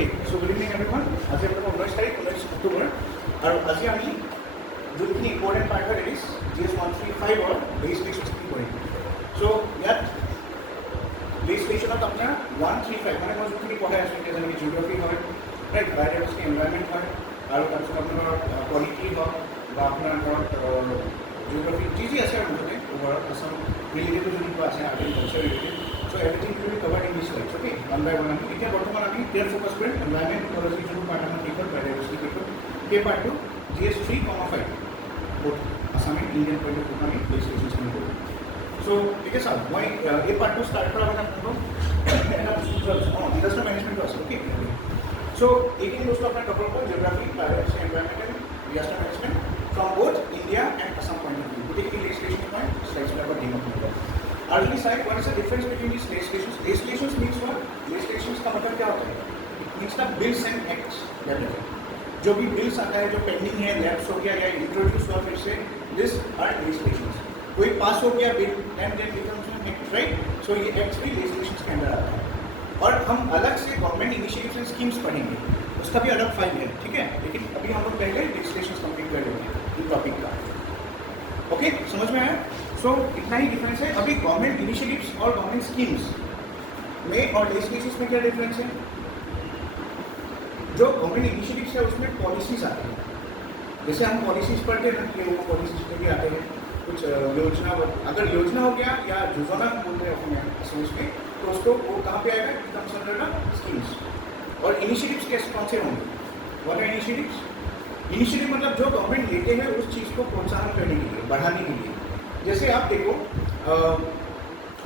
Okay so good evening everyone আজি আপোনালোকৰ 19 তাৰিখ 19 অক্টোবৰ আৰু আজি আমি যোনখিনি ইম্পৰ্টেণ্ট পাৰ্ট হয় ইজ GS 135 বেছ লেকচাৰ কি কৰিম চ' ইয়াত বেছ লেকচাৰত আপোনাৰ 135 মানে মই যোনখিনি পঢ়াই আছোঁ এতিয়া যেনেকৈ জিঅ'গ্ৰাফী হয় ৰাইট বায়'ডাইভাৰ্চিটি এনভাইৰনমেণ্ট হয় আৰু তাৰপিছত আপোনাৰ পলিটি হওক বা আপোনাৰ ধৰক জিঅ'গ্ৰাফী যি আছে আৰু মুঠতে ওভাৰত আছাম ৰিলেটেড যোনটো আছে agriculture related So everything will be covered in this slides, okay? One by one. If you are working on clear focus point, environment, ecology, जो part हम take कर biodiversity take कर, ये part to GS 3,5 both Assam में Indian point of view में base stations में हो. So ठीक है साहब, मैं ये part टू start करा बना आपको, ना disaster management का असर, okay? So एक ही दोस्तों अपना cover को geography, biodiversity, environmental, disaster management from both India and Assam point of view. ठीक है base station में slides में आपका demo होगा. Early side, what is the difference between these legislations? Legislations means what? Legislations का मतलब क्या होता है? It means the bills and acts. जो भी bills आता है, जो pending है, lapse हो गया या introduce हुआ फिर से, this are legislations. कोई pass हो गया bill and then becomes an act, right? So ये acts भी legislations के अंदर आता है. और हम अलग से government initiatives and schemes पढ़ेंगे. उसका भी अलग फाइल है, ठीक है? लेकिन अभी हम लोग पहले legislations complete कर लेंगे इन टॉपिक का. ओके समझ में आया? सो इतना ही डिफरेंस है. अभी गवर्नमेंट इनिशिएटिव्स और गवर्नमेंट स्कीम्स में और लेजिस्लेशंस में क्या डिफरेंस है? जो गवर्नमेंट इनिशिएटिव्स है उसमें पॉलिसीज आते हैं. जैसे हम पॉलिसीज पढ़ते हैं कि वो पॉलिसीज में भी आते हैं कुछ योजना. अगर योजना हो गया या योजना बोलते हैं अपने समझ के तो उसको वो कहाँ पे आएगा? Comes under the schemes. और इनिशिएटिव्स कैसे कौन से होंगे? What are initiatives? इनिशिएटिव मतलब जो गवर्नमेंट लेते हैं उस चीज़ को प्रोत्साहन करने के लिए, बढ़ाने के लिए. जैसे आप देखो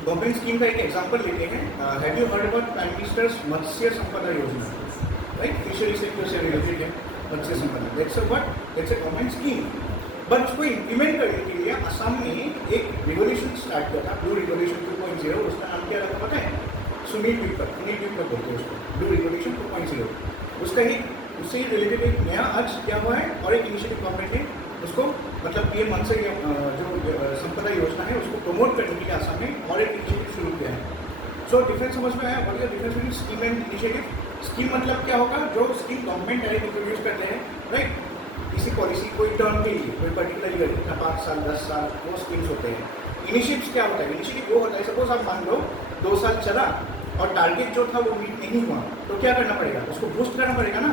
गवर्नमेंट स्कीम का एक एग्जांपल लेते हैं. Have you heard about prime ministers Matsya Sampada Yojana? Right, fishery sector से रिलेटेड है Matsya Sampada. That's a what? That's a government scheme. But उसको इम्प्लीमेंट करने के लिए असम में एक रिवोल्यूशन स्टार्ट किया था, ब्लू रिवोल्यूशन 2.0. उसका नाम क्या रखा पता है? सुनील द्वीप बोलते हैं उसको, ब्लू रिवोल्यूशन 2.0. उसका ही उससे ही रिलेटेड एक नया आज क्या हुआ है और एक इनिशिएटिव गवर्नमेंट ने उसको मतलब पीएम मत्स्य जो संपदा योजना है उसको प्रमोट करने के लिए असम में और एक इनिशिएटिव शुरू किया है. सो डिफरेंस समझ में आया? What is the difference between scheme and initiative? Scheme मतलब क्या होगा? जो स्कीम गवर्नमेंट डायरेक्ट इंट्रोड्यूस करते हैं, राइट? किसी पॉलिसी कोई टर्म के लिए, कोई पर्टिकुलर ईयर, 5 साल 10 साल वो स्कीम्स होते हैं. इनिशिएटिव्स क्या होता है? इनिशिएटिव वो होता है सपोज आप मान लो 2 साल चला और टारगेट जो था वो मीट नहीं हुआ तो क्या करना पड़ेगा? उसको बूस्ट करना पड़ेगा ना.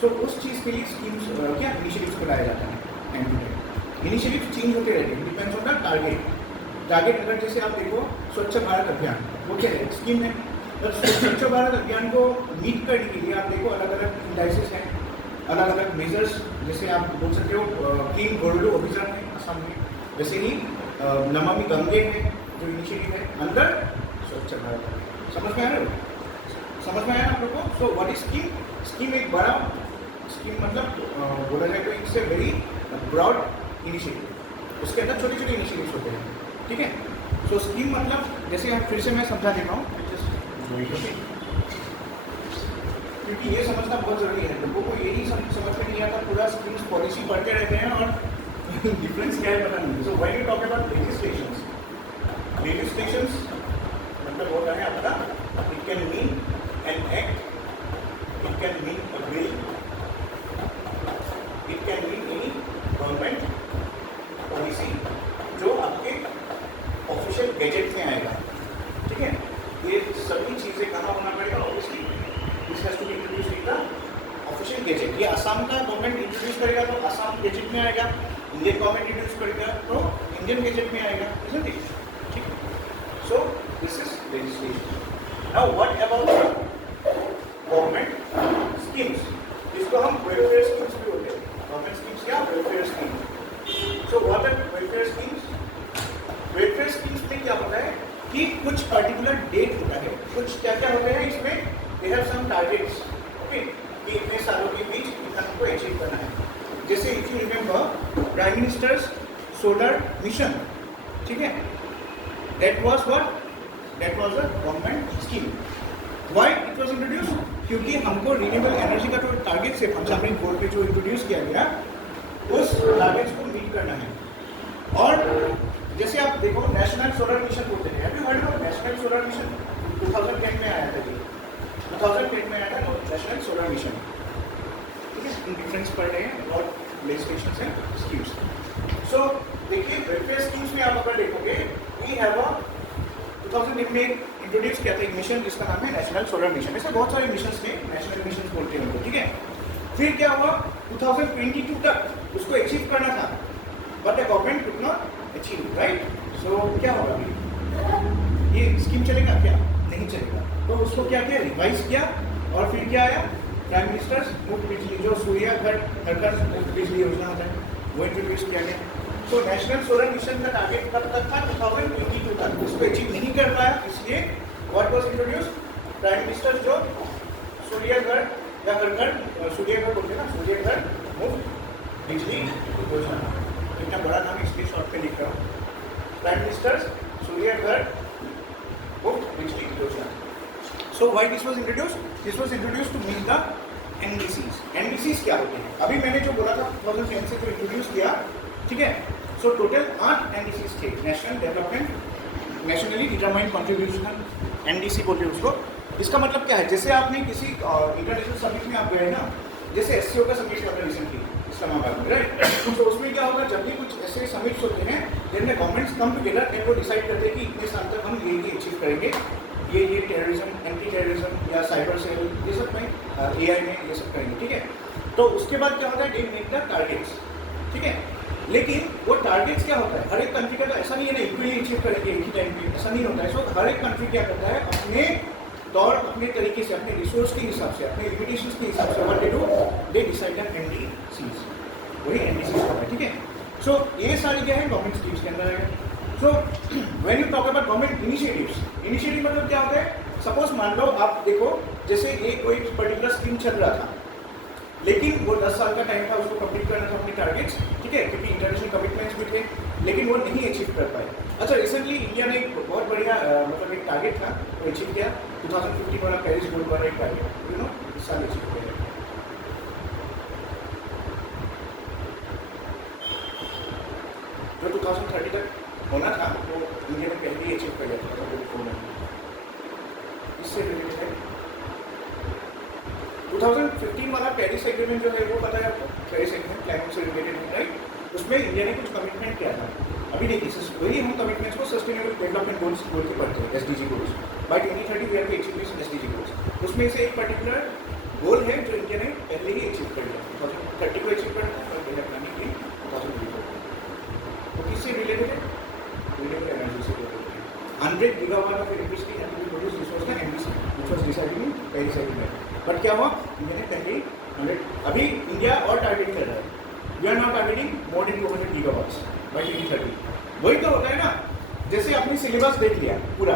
सो उस चीज़ के लिए स्कीम्स क्या इनिशिएटिव्स को लाया जाता है. इनिशिएटिव चेंज होते रहते हैं, depends on the target. Target अगर जैसे आप देखो स्वच्छ भारत अभियान, वो क्या है? स्कीम है. तो स्वच्छ भारत अभियान को मीट करने के लिए आप देखो अलग अलग इंडाइसेस हैं, अलग अलग मेजर्स. जैसे आप बोल सकते हो क्लीन गोल्डो अभियान है असम में, वैसे ही नमामि गंगे है जो इनिशिएटिव है अंदर स्वच्छ भारत. समझ में आया? समझ में आया आप लोगों को? So what is scheme? Scheme एक बड़ा स्कीम मतलब बोला जाए तो it's a very broad initiative. उसके अंदर छोटे छोटे इनिशिएटिव्स होते हैं, ठीक है? सो स्कीम मतलब जैसे आप फिर से मैं समझा देता हूँ क्योंकि ये समझना बहुत ज़रूरी है. लोगों को यही समझ में नहीं आता, पूरा स्कीम्स पॉलिसी पढ़ते रहते हैं और डिफरेंस क्या है पता नहीं. So when you talk about legislations मतलब होता है आपका it can mean an act, it can mean a bill, it can mean any government policy जो आपके ऑफिशियल गैजेट में आएगा, ठीक है? ये सभी चीज़ें कहाँ होना पड़ेगा? Obviously this has to be introduce in the official gazette. ये असम का गवर्नमेंट इंट्रोड्यूस करेगा तो असम गैजेट में आएगा, इंडियन गवर्नमेंट इंट्रोड्यूस करेगा तो इंडियन गैजेट में आएगा, isn't it? ठीक. So this is legislation. Now what about government schemes? इसको हम वेलफेयर स्कीम्स भी बोलते हैं. गवर्नमेंट स्कीम्स या welfare schemes. So what are welfare schemes? Welfare schemes में क्या होता है कि कुछ पर्टिकुलर डेट होता है, कुछ क्या क्या होते हैं इसमें? They have some targets, okay, कि इतने सालों के बीच इतना हमको अचीव करना है. जैसे if you remember prime ministers solar mission, ठीक है? That was what? That was a government scheme. Why it was introduce? क्योंकि हमको रिन्यूएबल एनर्जी का जो टारगेट से पंचामृत बोर्ड पे जो इंट्रोड्यूस किया गया उस टारगेट्स को मीट करना है. और जैसे आप देखो नेशनल सोलर मिशन बोलते हैं. Have you heard about national solar mission? 2010 में आया था. 2010 में आया था नेशनल सोलर मिशन, ठीक है, इन डिफरेंस पढ़ रहे हैं अबाउट लेजिस्लेशंस एंड स्कीम्स। सो देखिए वेलफेयर स्कीम्स में आप अगर देखोगे वी हैव अ 2000 में इंट्रोड्यूस किया था एक मिशन जिसका नाम है नेशनल सोलर मिशन। ऐसे बहुत सारे मिशन थे, नेशनल मिशन बोलते हैं उनको, ठीक है। फिर क्या हुआ 2022 तक उसको अचीव करना था, but the government could not achieve, right. So क्या होगा अभी ये स्कीम चलेगा क्या, नहीं चलेगा, तो उसको क्या किया, रिवाइज किया, और फिर क्या आया प्राइम मिनिस्टर्स मुफ्त बिजली, जो सूर्य घर मुफ्त बिजली योजना होता है वो इंट्रोड्यूस किया गया। तो नेशनल सोलर मिशन का टारगेट कब तक था, 2022 तक, उसको अचीव नहीं कर पाया, इसलिए what was introduce, prime minister जो सूर्य घर या घर घर सूर्य घर बोलते हैं ना, सूर्य घर मुफ्त बिजली योजना, इतना बड़ा नाम इसलिए शॉर्ट पे लिख रहा हूँ, प्राइम मिनिस्टर सूर्य घर मुफ्त बिजली योजना। So why this was introduce, this was introduce to meet the NDCs. NDCs क्या होते हैं, अभी मैंने जो बोला था 2010 से जो इंट्रोड्यूस किया, ठीक है। सो टोटल 8 एनडीसीज थे, national development nationally determined contribution, NDC बोलते हैं उसको। इसका मतलब क्या है, जैसे आपने किसी इंटरनेशनल समिट में आप गए ना, जैसे एससीओ का समिट हुआ था रिसेंटली इस्लामाबाद में, राइट। तो उसमें क्या होगा, जब भी कुछ ऐसे समिट्स होते हैं जिनमें गवर्नमेंट्स कम टुगेदर एंड वो डिसाइड करते हैं कि इतने साल तक हम ये अचीव करेंगे, ये टेररिज्म, एंटी टेररिज्म या साइबर सेल, ये सब में एआई में ये सब करेंगे, ठीक है। तो उसके बाद क्या होता है, दे मेक द टारगेट्स, ठीक है। लेकिन वो टारगेट्स क्या होता है, हर एक कंट्री का तो ऐसा नहीं है ना इक्वली अचीव करेंगे एक ही टाइम पे, ऐसा नहीं होता है। सो हर एक कंट्री क्या करता है, अपने तौर अपने तरीके से, अपने रिसोर्स के हिसाब से, अपने लिमिटेशंस के हिसाब से what they do, they decide the NDCs, वही एनडीसीज होता है, ठीक है। सो ये सारी क्या है गवर्नमेंट स्कीम्स के अंदर है। So when you talk about government initiatives, initiative मतलब क्या होता है, सपोज मान लो आप देखो जैसे ये कोई पर्टिकुलर स्कीम चल रहा था, लेकिन वो 10 साल का टाइम था, उसको कंप्लीट करना था अपने टारगेट्स, ठीक है, क्योंकि इंटरनेशनल कमिटमेंट्स भी थे, लेकिन वो नहीं अचीव कर पाए। अच्छा, रिसेंटली इंडिया ने एक बहुत बढ़िया मतलब एक टारगेट था वो अचीव किया, 2050 वाला पेरिस गोल्ड वाला एक टारगेट, यू नो, इस साल अचीव किया। जो 2030 तक होना था वो इंडिया ने पहले ही अचीव कर लिया था। इससे रिलेटेड है 2015 वाला पेरिस एग्रीमेंट जो है वो पता है आपको, पेरिस एग्रीमेंट क्लाइमेट से रिलेटेड है, राइट। उसमें इंडिया ने कुछ कमिटमेंट किया था। अभी देखिए वही हम कमिटमेंट्स को सस्टेनेबल डेवलपमेंट गोल्स बोल के पढ़ते हैं, SDG goals. By 2030 we have to achieve this SDG goals. उसमें से एक पर्टिकुलर गोल है जो इंडिया ने पहले ही अचीव कर लिया, 2030 को अचीव करना और इंडिया प्लानिंग की 2024। तो किससे रिलेटेड है, रिन्यूएबल एनर्जी से रिलेटेड है। 100 gigawatt of electricity have to be produced, this was the MBC which was decided in Paris agreement. But क्या हुआ, इंडिया ने पहले 100, अभी इंडिया और टारगेट कर रहा है, we are not targeting more than 200 gigawatts by 2030। वही तो होता है ना, जैसे आपने सिलेबस देख लिया पूरा,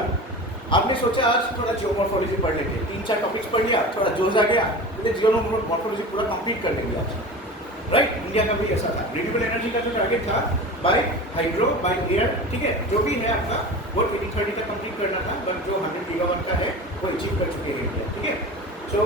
आपने सोचा आज थोड़ा जियोमॉर्फोलॉजी पढ़ लेते, 3-4 टॉपिक्स पढ़ लिया, थोड़ा जोश आ गया, तो जियोमॉर्फोलॉजी पूरा कंप्लीट कर लेंगे आज, राइट। इंडिया का भी ऐसा था, रिन्यूएबल एनर्जी का जो टारगेट था बाय हाइड्रो, बाय एयर, ठीक है, जो भी है आपका वो 2030 तक कंप्लीट करना था, बट जो 100 गीगावाट का है वो अचीव कर चुके हैं इंडिया, ठीक है। सो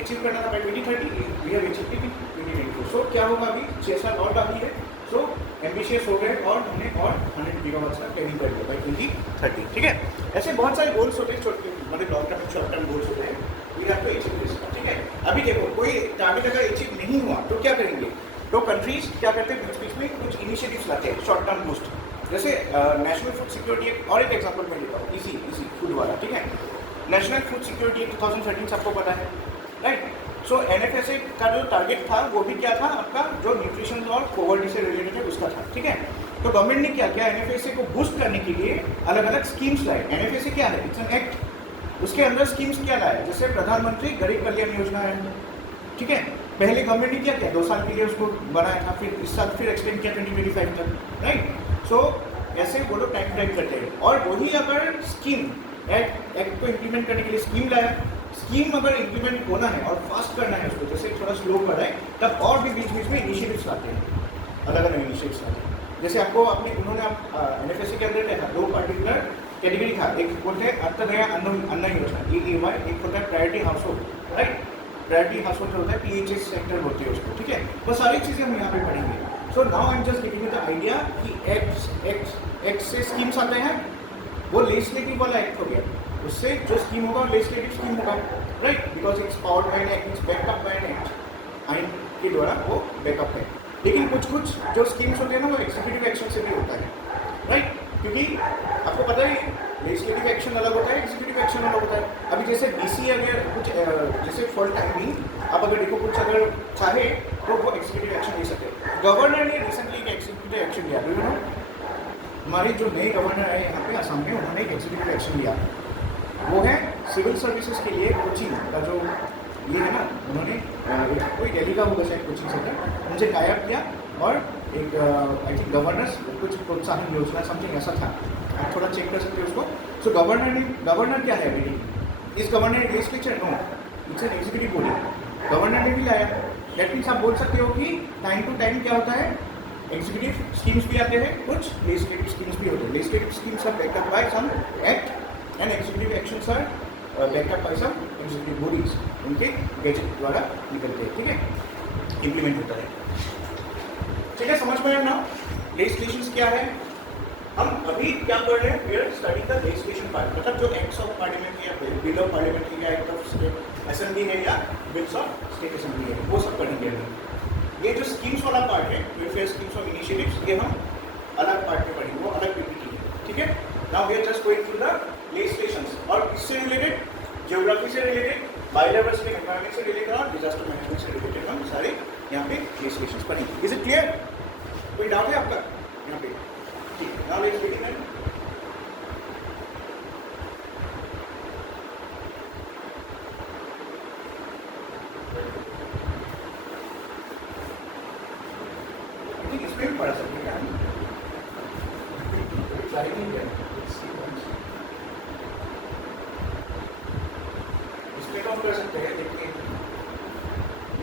अचीव करना था by 2030, we have achieved it in 2024। So क्या होगा, अभी 6 साल और बाकी है, सो एम्बिशियस हो गए और हमने और 100 गीगावाट का प्लानिंग कर लिया बाय 2030, ठीक है। ऐसे बहुत सारे गोल्स होते हैं, छोटे मतलब long term short term goals होते हैं, we have to achieve this, ठीक है। अभी देखो कोई टारगेट अगर अचीव नहीं हुआ तो क्या करेंगे, तो कंट्रीज क्या करते हैं, बीच बीच में कुछ इनिशिएटिव्स लाते हैं शॉर्ट टर्म बूस्ट, जैसे नेशनल फूड सिक्योरिटी। और एक एग्जांपल मैं लेता हूँ, इसी फूड वाला, ठीक है। नेशनल फूड सिक्योरिटी 2013 सबको पता है, राइट। सो एनएफएसए का जो टारगेट था वो भी क्या था आपका, जो न्यूट्रिशन और पॉवर्टी से रिलेटेड है उसका था, ठीक है। तो गवर्नमेंट ने क्या किया, एनएफएसए को बूस्ट करने के लिए अलग अलग स्कीम्स लाए। एनएफएसए क्या है, इट्स एन एक्ट, उसके अंदर स्कीम्स क्या लाए, जैसे प्रधानमंत्री गरीब कल्याण योजना है, ठीक है। पहले गवर्नमेंट ने क्या किया, 2 साल के लिए उसको बनाया था, फिर इस साल फिर एक्सटेंड किया 2025 तक, राइट। सो ऐसे वो लोग टाइम टाइम करते हैं, और वही अगर स्कीम एक्ट को इम्प्लीमेंट करने के लिए स्कीम लाया, स्कीम अगर इम्प्लीमेंट होना है और फास्ट करना है उसको, जैसे थोड़ा स्लो कर रहा है, तब और भी बीच बीच में इनिशिएटिव्स लाते हैं, अलग अलग इनिशिएटिव्स लाते हैं। जैसे आपको अपने उन्होंने एनएफएसए के अंदर क्या था, 2 पर्टिकुलर कैटेगरी था, एक बोलते हैं अंत्योदय अन्न योजना, EAY, एक होता है priority house hold, right. Priority house hold होता है PHS सेक्टर बोलते हैं उसको, ठीक है। वो सारी चीज़ें हम यहाँ पे पढ़ेंगे। So now I am just giving you the idea कि एक्ट से स्कीम्स आते हैं, वो लेजिस्लेटिव वाला एक्ट हो गया, उससे जो स्कीम होगा वो लेजिस्लेटिव स्कीम होगा, right, because it's powered by an act, it's backup by an act, आइन के द्वारा वो बैकअप है। लेकिन कुछ कुछ जो स्कीम्स होते हैं ना वो एग्जीक्यूटिव एक्शन से भी होता है, राइट, क्योंकि आपको पता है लेजिस्लेटिव एक्शन अलग होता है, एग्जीक्यूटिव एक्शन अलग होता है। अभी जैसे डीसी अगर कुछ जैसे फॉर टाइमिंग आप अगर देखो कुछ अगर चाहे तो वो एग्जीक्यूटिव एक्शन ले सकते हैं। गवर्नर ने रिसेंटली एक एग्जीक्यूटिव एक्शन लिया, यू नो, हमारे जो नए गवर्नर है यहाँ पे असम में, उन्होंने एक एग्जीक्यूटिव एक्शन लिया, वो है सिविल सर्विसेज के लिए कोचिंग का जो ये है ना, उन्होंने कोई दिल्ली का होगा शायद कोचिंग सेंटर, उनसे टाइप किया और एक आई थिंक गवर्नर्स कुछ प्रोत्साहन योजना समथिंग ऐसा था, आप थोड़ा चेक कर सकते हो उसको। सो गवर्नर क्या है बेटी, इस governor legislature no, it's an executive body, governor ने भी लाया। दैट मीन्स आप बोल सकते हो कि टाइम टू टाइम क्या होता है, एग्जीक्यूटिव स्कीम्स भी आते हैं, कुछ लेजिस्लेटिव स्कीम्स भी होते हैं। Legislative schemes are backup by some act and executive actions are backup by some executive bodies, उनके गैजेट द्वारा निकलते हैं, ठीक है, इम्प्लीमेंट होता है। ठीक है, समझ में आया ना लेजिस्लेशंस क्या है। हम अभी क्या कर रहे हैं, we are studying the legislation part, मतलब जो acts of parliament or bill of parliament or act of state assembly है या बिल्स ऑफ स्टेट असेंबली है, वो सब पढ़ेंगे। ये जो स्कीम्स वाला पार्ट है, वेलफेयर स्कीम्स और इनिशिएटिव्स, ये हम अलग पार्ट में पढ़ेंगे, वो अलग पीपीटी है, ठीक है। Now we are just going through the legislations, और इससे रिलेटेड ज्योग्राफी से रिलेटेड, बायोडाइवर्सिटी एनवायरनमेंट से रिलेटेड और डिजास्टर मैनेजमेंट से रिलेटेड हम सारे यहाँ पे लेजिस्लेशंस पढ़ेंगे। Is it clear? कोई डाउट है आपका यहाँ पे? ठीक है, नाउ लेट्स बिगिन। इसमें भी पढ़ा सकते हैं, ट्राई नहीं किया इसमें तो हम कर सकते हैं, देखिए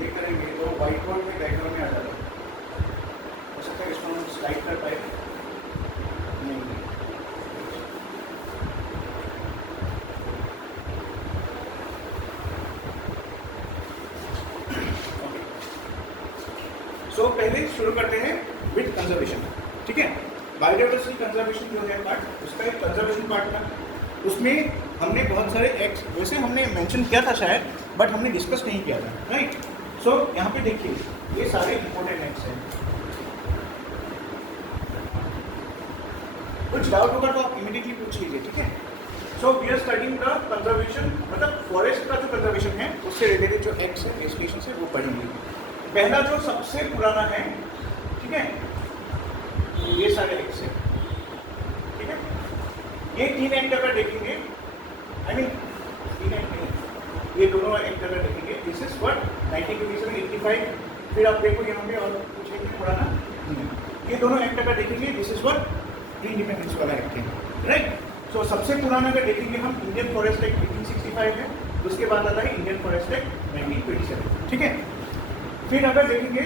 ये करेंगे तो व्हाइट बोर्ड में बैकग्राउंड में आ जाएगा, हो सकता है इसको हम स्लाइड कर पाए नहीं। सो पहले शुरू करते हैं विद कंजर्वेशन, ठीक है। बायोडाइवर्सिटी कंजर्वेशन जो है पार्ट, उसका एक कंजर्वेशन पार्ट था, उसमें हमने बहुत सारे एक्ट्स वैसे हमने मेंशन किया था शायद, बट हमने डिस्कस नहीं किया था, राइट। सो यहाँ पे देखिए ये सारे इंपॉर्टेंट एक्ट्स हैं, कुछ डाउट होगा तो आप इमीडिएटली पूछ लीजिए, ठीक है। So we are studying the conservation, मतलब फॉरेस्ट का जो कंजर्वेशन है उससे रिलेटेड जो एक्ट्स है, लेजिस्लेशन है, वो पढ़ेंगे। पहला जो सबसे पुराना है, ठीक है, ये सारे एक्ट्स है, ठीक है। ये 3 एक्ट अगर देखेंगे, आई मीन 3 एक्ट नहीं, ये दोनों एक्ट अगर देखेंगे, दिस इज व्हाट 1957, 85, फिर आप देखो यहाँ पे और कुछ एक पुराना, ये दोनों एक्ट अगर देखेंगे, this is what pre independence वाला एक्ट है, राइट। सो सबसे पुराना अगर देखेंगे हम, इंडियन फॉरेस्ट एक्ट 1865 है, उसके बाद आता है इंडियन फॉरेस्ट एक्ट 1927, ठीक है। फिर अगर देखेंगे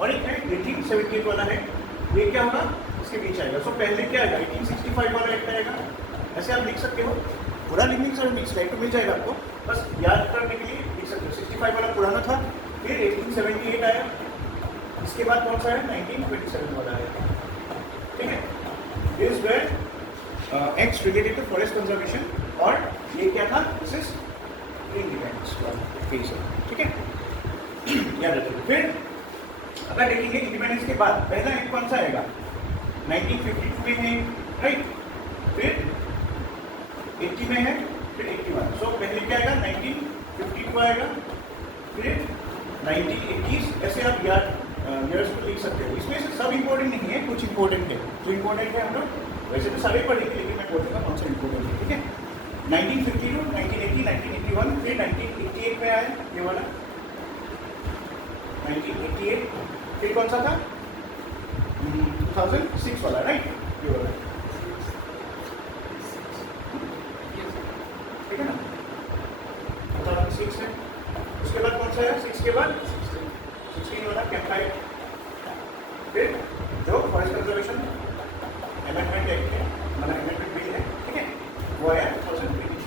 और एक है 1878 वाला है, ये क्या होगा, इसके बीच आएगा। सो पहले क्या आएगा, 1865 वाला एक्ट आएगा, ऐसे आप लिख सकते हो, पूरा लिखने की जरूरत नहीं, स्लाइड तो मिल जाएगा आपको, बस याद करने के लिए लिख सकते हो। 65 वाला पुराना था, फिर 1878 आया, इसके बाद कौन सा है, 1927 वाला है, ठीक है। This were acts related to forest conservation, और ये क्या था, दिस इज इंडिपेंडेंस वाला फेज है, ठीक है, याद रखिए। फिर अगर देखेंगे इंडिपेंडेंस के बाद पहला एक्ट कौन सा आएगा, 1952 में है, राइट, फिर 80 में है, फिर 81। सो पहले क्या आएगा, 1952 आएगा, फिर 1980, ऐसे आप याद ईयर्स को लिख सकते हो। इसमें से सब इंपॉर्टेंट नहीं है, कुछ इंपॉर्टेंट है, जो इंपॉर्टेंट है हम लोग वैसे तो सारे पढ़ेंगे, लेकिन मैं बोलूँगा कौन सा इंपॉर्टेंट है, ठीक है। 1952, 1980, 1981, फिर 1988 में आया ये वाला 1988, फिर कौन सा था, 2006 वाला, राइट, ये वाला, ठीक है ना, 2006 है। उसके बाद कौन सा है, 6 के बाद 16 वाला कैंपाइट, फिर जो फॉरेस्ट कंजर्वेशन अमेंडमेंट एक्ट है, मतलब अमेंडमेंट बिल है, ठीक है, वो आया 2023।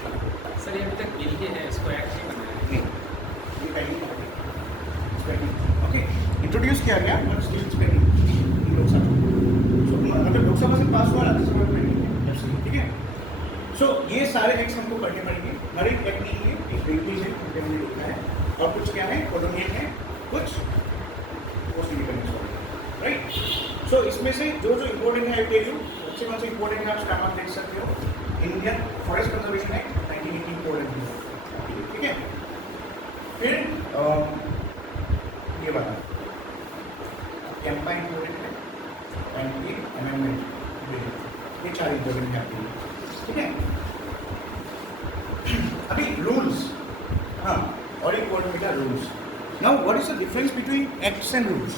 सर ये अभी तक बिल ही है, इसको एक्ट नहीं बनाया नहीं, ये पेंडिंग है, ओके, इंट्रोड्यूस किया गया but still it's pending Lok Sabha, so मतलब लोकसभा से पास हुआ, राज्यसभा में पेंडिंग है, ठीक है। सो ये सारे एक्ट्स हमको पढ़ने पड़ेंगे, हर एक एक्ट नहीं है, एक बिल है, पे हमने लिखा है, और कुछ क्या है, कोलोनियल है, कुछ पोस्ट इंडिपेंडेंस, राइट। सो इसमें से जो जो इम्पोर्टेंट है आई टेल यू, कौन से इम्पोर्टेंट है आप स्टार्ट देख सकते हो। Indian forest conservation act 1918 important है, ठीक है। फिर ये बता कैंपा इम्पोर्टेंट है, एंड ये अमेंडमेंट बिल, ये 4 इम्पोर्टेंट है आपके लिए, ठीक है। अभी रूल्स, हाँ, और इम्पोर्टेंट बेटा rules. Now what is the difference between acts and rules,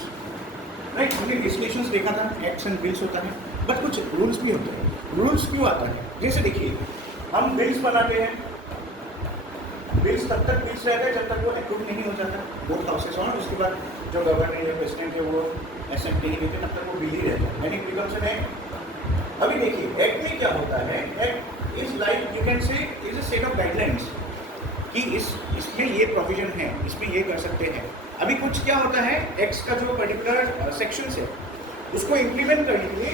right. हमने लेजिस्लेशंस देखा था, एक्ट्स एंड बिल्स होता है, बट कुछ रूल्स भी होते हैं। रूल्स क्यों आता है, जैसे देखिए हम बिल्स बनाते हैं, बिल्स तब तक बिल्स रहता है जब तक वो अप्रूव नहीं हो जाता बोथ हाउसेस, और उसके बाद जो गवर्नर या प्रेसिडेंट है वो एसेंट नहीं देते, तब तक वो बिल ही रहता है, यानी बिकम्स एन एक्ट। अभी देखिए एक्ट में क्या होता है, act is like you can से is a set of guidelines कि इसमें ये प्रोविजन है, इसमें ये कर सकते हैं। अभी कुछ क्या होता है, एक्ट्स का जो पर्टिकुलर सेक्शंस है उसको इम्प्लीमेंट करने के लिए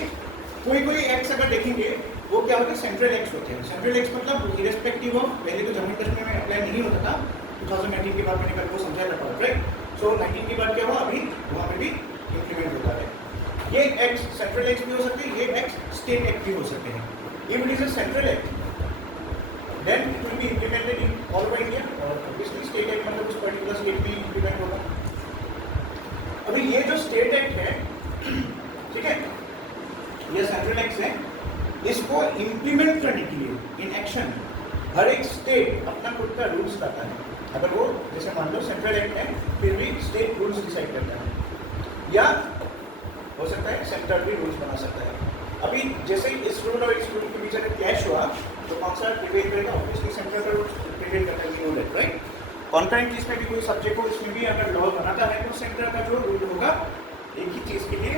कोई एक्ट्स अगर देखेंगे वो क्या होता है, सेंट्रल एक्ट्स होते हैं। सेंट्रल एक्ट्स मतलब इरेस्पेक्टिव ऑफ, पहले तो जम्मू कश्मीर में अप्लाई नहीं होता था, 2019 के बाद मैंने कल को समझाया था, राइट। सो 19 के बाद क्या हुआ, अभी वहाँ पे भी इम्प्लीमेंट होता है। ये एक्ट्स सेंट्रल एक्ट भी हो सकते हैं, ये एक्ट स्टेट एक्ट भी हो सकते हैं। If it is a central act then it will be implemented in all over India, और ऑब्वियसली स्टेट एक्ट मतलब उस पर्टिकुलर स्टेट में इम्प्लीमेंट होगा। अभी ये जो स्टेट एक्ट है, ठीक है, ये सेंट्रल एक्ट है, इसको इम्प्लीमेंट करने के लिए इन एक्शन हर एक स्टेट अपना खुद का रूल्स लाता है। अगर वो जैसे मान लो सेंट्रल एक्ट है, फिर भी स्टेट रूल्स डिसाइड करता है, या हो सकता है सेंट्रल भी रूल्स बना सकता है। अभी जैसे इस रूल और इस रूल के बीच अगर क्लैश हुआ तो कौन सा प्रिवेल करेगा, ऑब्वियसली सेंट्रल का रूल प्रिवेल करता है, नो राइट। कॉन्करेंट चीज में भी कोई सब्जेक्ट हो, इसमें भी अगर लॉ बनाता है तो सेंट्रल का जो रूल होगा एक ही चीज के लिए,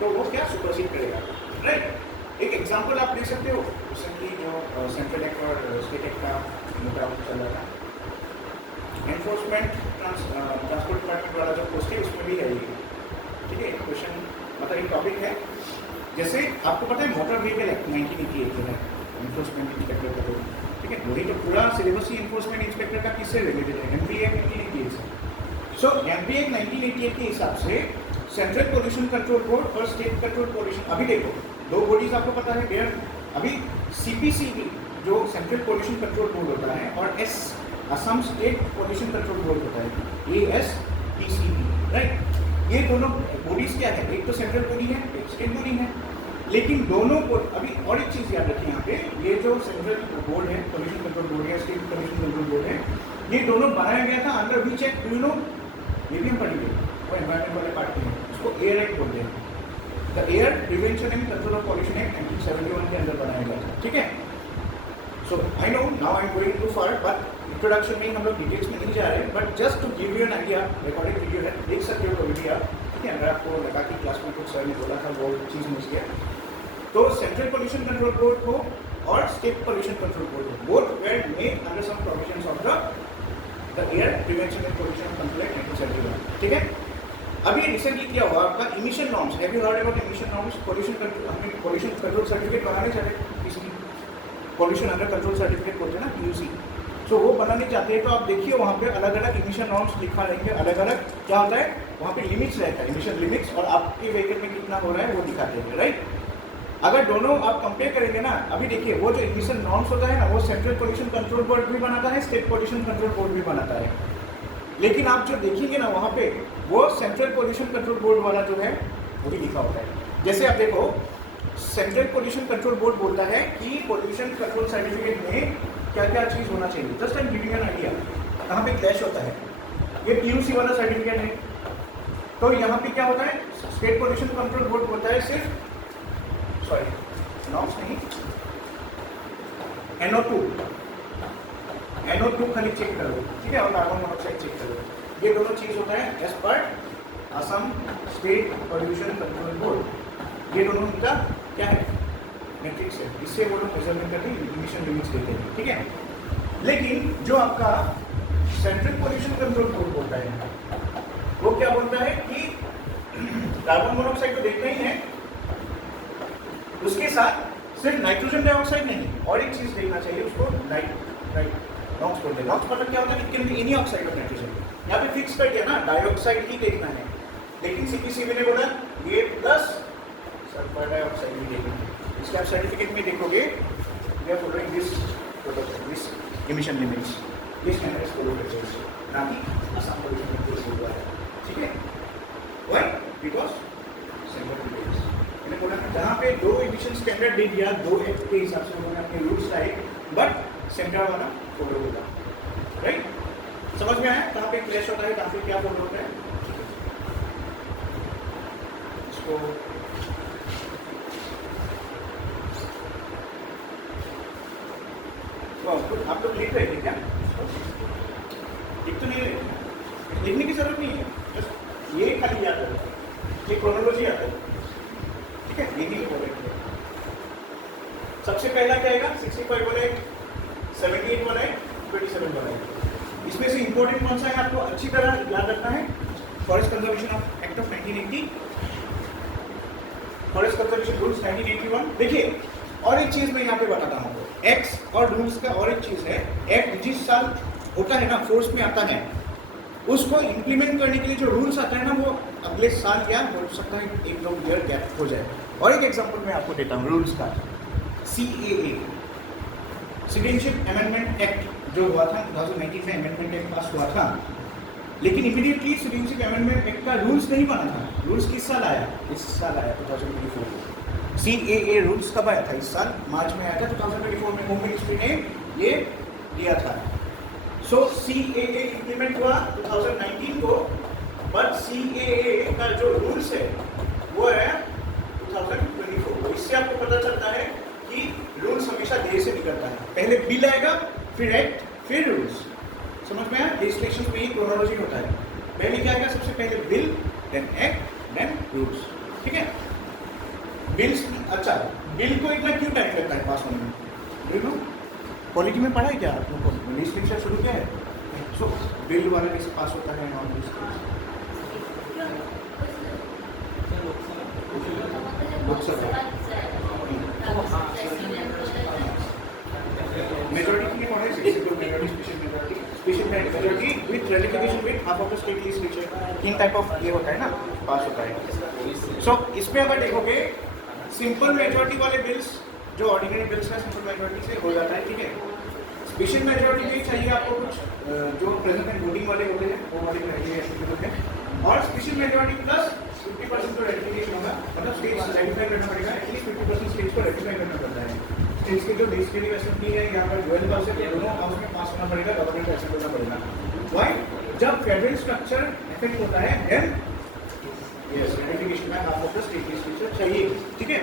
तो वो क्या सुपरसीड करेगा, राइट। एक एग्जांपल आप देख सकते हो, रिसेंटली जो सेंट्रल एक्ट और स्टेट एक्ट का मुकाबला चल रहा था, एनफोर्समेंट ट्रांसपोर्ट डिपार्टमेंट वाला जो पोस्ट है उसमें भी है ये, ठीक है। क्वेश्चन मतलब एक टॉपिक है, जैसे आपको पता है मोटर व्हीकल एक्ट 1988 जो है एनफोर्समेंट इंस्पेक्टर का, तो ठीक है, वही तो पूरा सिलेबस ही एनफोर्समेंट इंस्पेक्टर का किससे रिलेटेड है, एमपी एक्ट 1988 से। सो एमपी एक्ट 1988 के हिसाब से सेंट्रल पोल्यूशन कंट्रोल बोर्ड और स्टेट कंट्रोल पोल्यूशन, अभी देखो दो बॉडीज आपको पता है देयर, अभी सीपीसीबी जो सेंट्रल पोल्यूशन कंट्रोल बोर्ड होता है, और S Assam state pollution control board होता है, ASPCB, राइट। ये दोनों बॉडीज क्या है, एक तो सेंट्रल बॉडी है, एक स्टेट बॉडी है, लेकिन दोनों को अभी और एक चीज याद रखिए यहाँ पे, ये जो सेंट्रल बोर्ड है पोल्यूशन कंट्रोल बोर्ड है, स्टेट पोल्यूशन कंट्रोल बोर्ड है, ये दोनों बनाया गया था under which act, do you know, ये भी हम पढ़ेंगे, वो एनवायरमेंट वाले पार्ट में, उसको एयर एक्ट बोलते हैं। The air prevention and control of pollution act 1971 के अंदर बनाया गया था, ठीक है। So I know now I am going too far, but introduction में हम लोग डिटेल्स में नहीं जा रहे, but just to give you an idea, recording video है, देख सकते हो कभी भी आप, ठीक है। अगर आपको लगा कि क्लास में कुछ सर ने बोला था वो चीज़ मिस गया, तो सेंट्रल पोल्यूशन कंट्रोल बोर्ड को और स्टेट पोल्यूशन कंट्रोल बोर्ड को both were made under some provisions of the air prevention and pollution control act 1971, ठीक है। अभी रिसेंटली क्या हुआ, आपका emission norms, have you heard about emission norms, pollution control, हमें पोल्यूशन कंट्रोल सर्टिफिकेट बनाने चाहते किसी पोल्यूशन अंडर कंट्रोल सर्टिफिकेट बोलते हैं ना, PUC। सो वो बनाने चाहते हैं, तो आप देखिए वहाँ पे अलग अलग इमिशन नॉर्म्स लिखा रहेंगे, अलग अलग क्या होता है वहाँ पे लिमिट्स रहता है, इमिशन लिमिट्स, और आपके व्हीकल में कितना हो रहा है वो दिखाते हैं, राइट। अगर दोनों आप कंपेयर करेंगे ना, अभी देखिए वो जो इमिशन नॉर्म्स होता है ना, वो सेंट्रल पोल्यूशन कंट्रोल बोर्ड भी बनाता है, स्टेट पोल्यूशन कंट्रोल बोर्ड भी बनाता है, लेकिन आप जो देखेंगे ना वहाँ पे वो सेंट्रल पोल्यूशन कंट्रोल बोर्ड वाला जो है वो भी लिखा होता है। जैसे आप देखो सेंट्रल पोल्यूशन कंट्रोल बोर्ड बोलता है कि पोल्यूशन कंट्रोल सर्टिफिकेट में क्या क्या चीज़ होना चाहिए, just I am giving an idea, कहाँ पे क्लैश होता है। ये PUC वाला सर्टिफिकेट है, तो यहाँ पे क्या होता है, स्टेट पोल्यूशन कंट्रोल बोर्ड बोलता है सिर्फ, सॉरी नॉर्म्स नहीं, NO2 खाली चेक करो, ठीक है, और कार्बन मोनोऑक्साइड चेक करो, ये दोनों चीज़ होता है एज पर Assam state pollution control board, ये दोनों इनका क्या है मैट्रिक्स है, इससे वो लोग मेजरमेंट करके इमिशन लिमिट्स देते हैं, ठीक है। लेकिन जो आपका सेंट्रल पोल्यूशन कंट्रोल बोर्ड बोलता है वो क्या बोलता है कि कार्बन मोनोऑक्साइड तो देखते ही है, उसके साथ सिर्फ नाइट्रोजन डाइऑक्साइड नहीं, और एक चीज देखना चाहिए उसको, राइट, नॉक्स बोलते हैं। नॉक्स मतलब क्या होता है, it can be any oxide of nitrogen. यहाँ पे फिक्स कर दिया ना, डाइऑक्साइड ही देखना है, लेकिन सीपीसीबी ने बोला ये प्लस सल्फर डाइऑक्साइड भी देखना है। इसके आप सर्टिफिकेट में देखोगे we are following this protocol, this emission limits, ये स्टैंडर्ड्स फॉलो करते हैं, ना कि आसाम पॉल्यूशन कंट्रोल बोर्ड हुआ है, ठीक है। व्हाई? बिकॉज सेंट्रल लिमिट्स मैंने बोला ना, जहाँ पे दो एमिशन स्टैंडर्ड दे दिया, दो एक्ट के हिसाब से उन्होंने अपने रूल्स लाए, बट सेंटर वाला फॉलो होगा, राइट? समझ में आया कहाँ पे क्लैश होता है, कहाँ पे क्या फॉलो होता है? इसको आप लोग लिख रहे थे क्या? लिख तो नहीं रहे, लिखने की जरूरत नहीं है, बस ये खाली याद रखो, ये क्रोनोलॉजी याद रखो, ठीक है? ये नहीं बोलेंगे। सबसे पहला क्या आएगा? 65 वाला है, 78 वाला है, 27 वाला है। इसमें से इंपॉर्टेंट कौन सा है आपको अच्छी तरह याद रखना है? Forest conservation act of 1980, forest conservation rules 1981। देखिए, और एक चीज मैं यहाँ पे बताता हूँ, एक्ट्स और रूल्स का और एक चीज है, एक्ट जिस साल होता है ना, फोर्स में आता है, उसको इम्प्लीमेंट करने के लिए जो रूल्स आता है ना, वो अगले साल क्या हो सकता है, 1-2 ईयर गैप हो जाए। और एक एग्जांपल मैं आपको देता हूँ रूल्स का। CAA, सिटीजनशिप अमेंडमेंट एक्ट जो हुआ था 2019 में, अमेंडमेंट एक्ट पास हुआ था, लेकिन इमीडिएटली सिटीजनशिप अमेंडमेंट एक्ट का रूल्स नहीं बना था। रूल्स किस साल आया? इस साल आया, 2024 में। CAA रूल्स कब आया था? इस साल मार्च में आया था, 2024 में होम मिनिस्ट्री ने ये दिया था। सो CAA इम्प्लीमेंट हुआ 2019 को, बट CAA का जो रूल्स है वो है 2024। इससे आपको पता चलता है कि रूल्स हमेशा देर से निकलता है, पहले बिल आएगा, फिर एक्ट, फिर रूल्स। समझ में आया? लेजिस्लेशन में ही क्रोनोलॉजी होता है, पहले क्या आएगा? सबसे पहले bill, then act, then rules, ठीक है? बिल्स, अच्छा, बिल को इतना क्यों टाइम लगता है पास होने में? यू नो, पॉलिटी में पढ़ा है क्या आप लोगों को? लेजिस्लेचर शुरू किया है, सो बिल वाला कैसे पास होता है? और लोकसभा मेजॉरिटी में पढ़ा है, majority, special majority with ratification with half of the state legislature, 3 type of ये होता है ना, पास होता है। सो इसमें अगर देखोगे, सिंपल मेजॉरिटी वाले बिल्स जो ऑर्डिनरी बिल्स है, सिंपल मेजॉरिटी से हो जाता है, ठीक है? स्पेशल मेजॉरिटी में चाहिए आपको कुछ जो प्रेजेंट एंड वोटिंग वाले होते हैं, वो वाले क्राइटेरिया है, और स्पेशल मेजॉरिटी प्लस 50% तो रेटिफिकेशन होगा, मतलब स्टेट्स रेटिफाई करना पड़ेगा, एटलीस्ट 50% स्टेट्स को रेटिफाई करना पड़ता है। स्टेट्स के जो लेजिस्लेटिव असेंबली है, यहाँ पर 12 हाउस है, दोनों हाउस में पास होना पड़ेगा, गवर्नमेंट को एक्सेप्ट करना पड़ेगा। व्हाई? जब फेडरल स्ट्रक्चर इफेक्ट होता है, देन यस, रेटिफिकेशन में half of the state legislature चाहिए, ठीक है?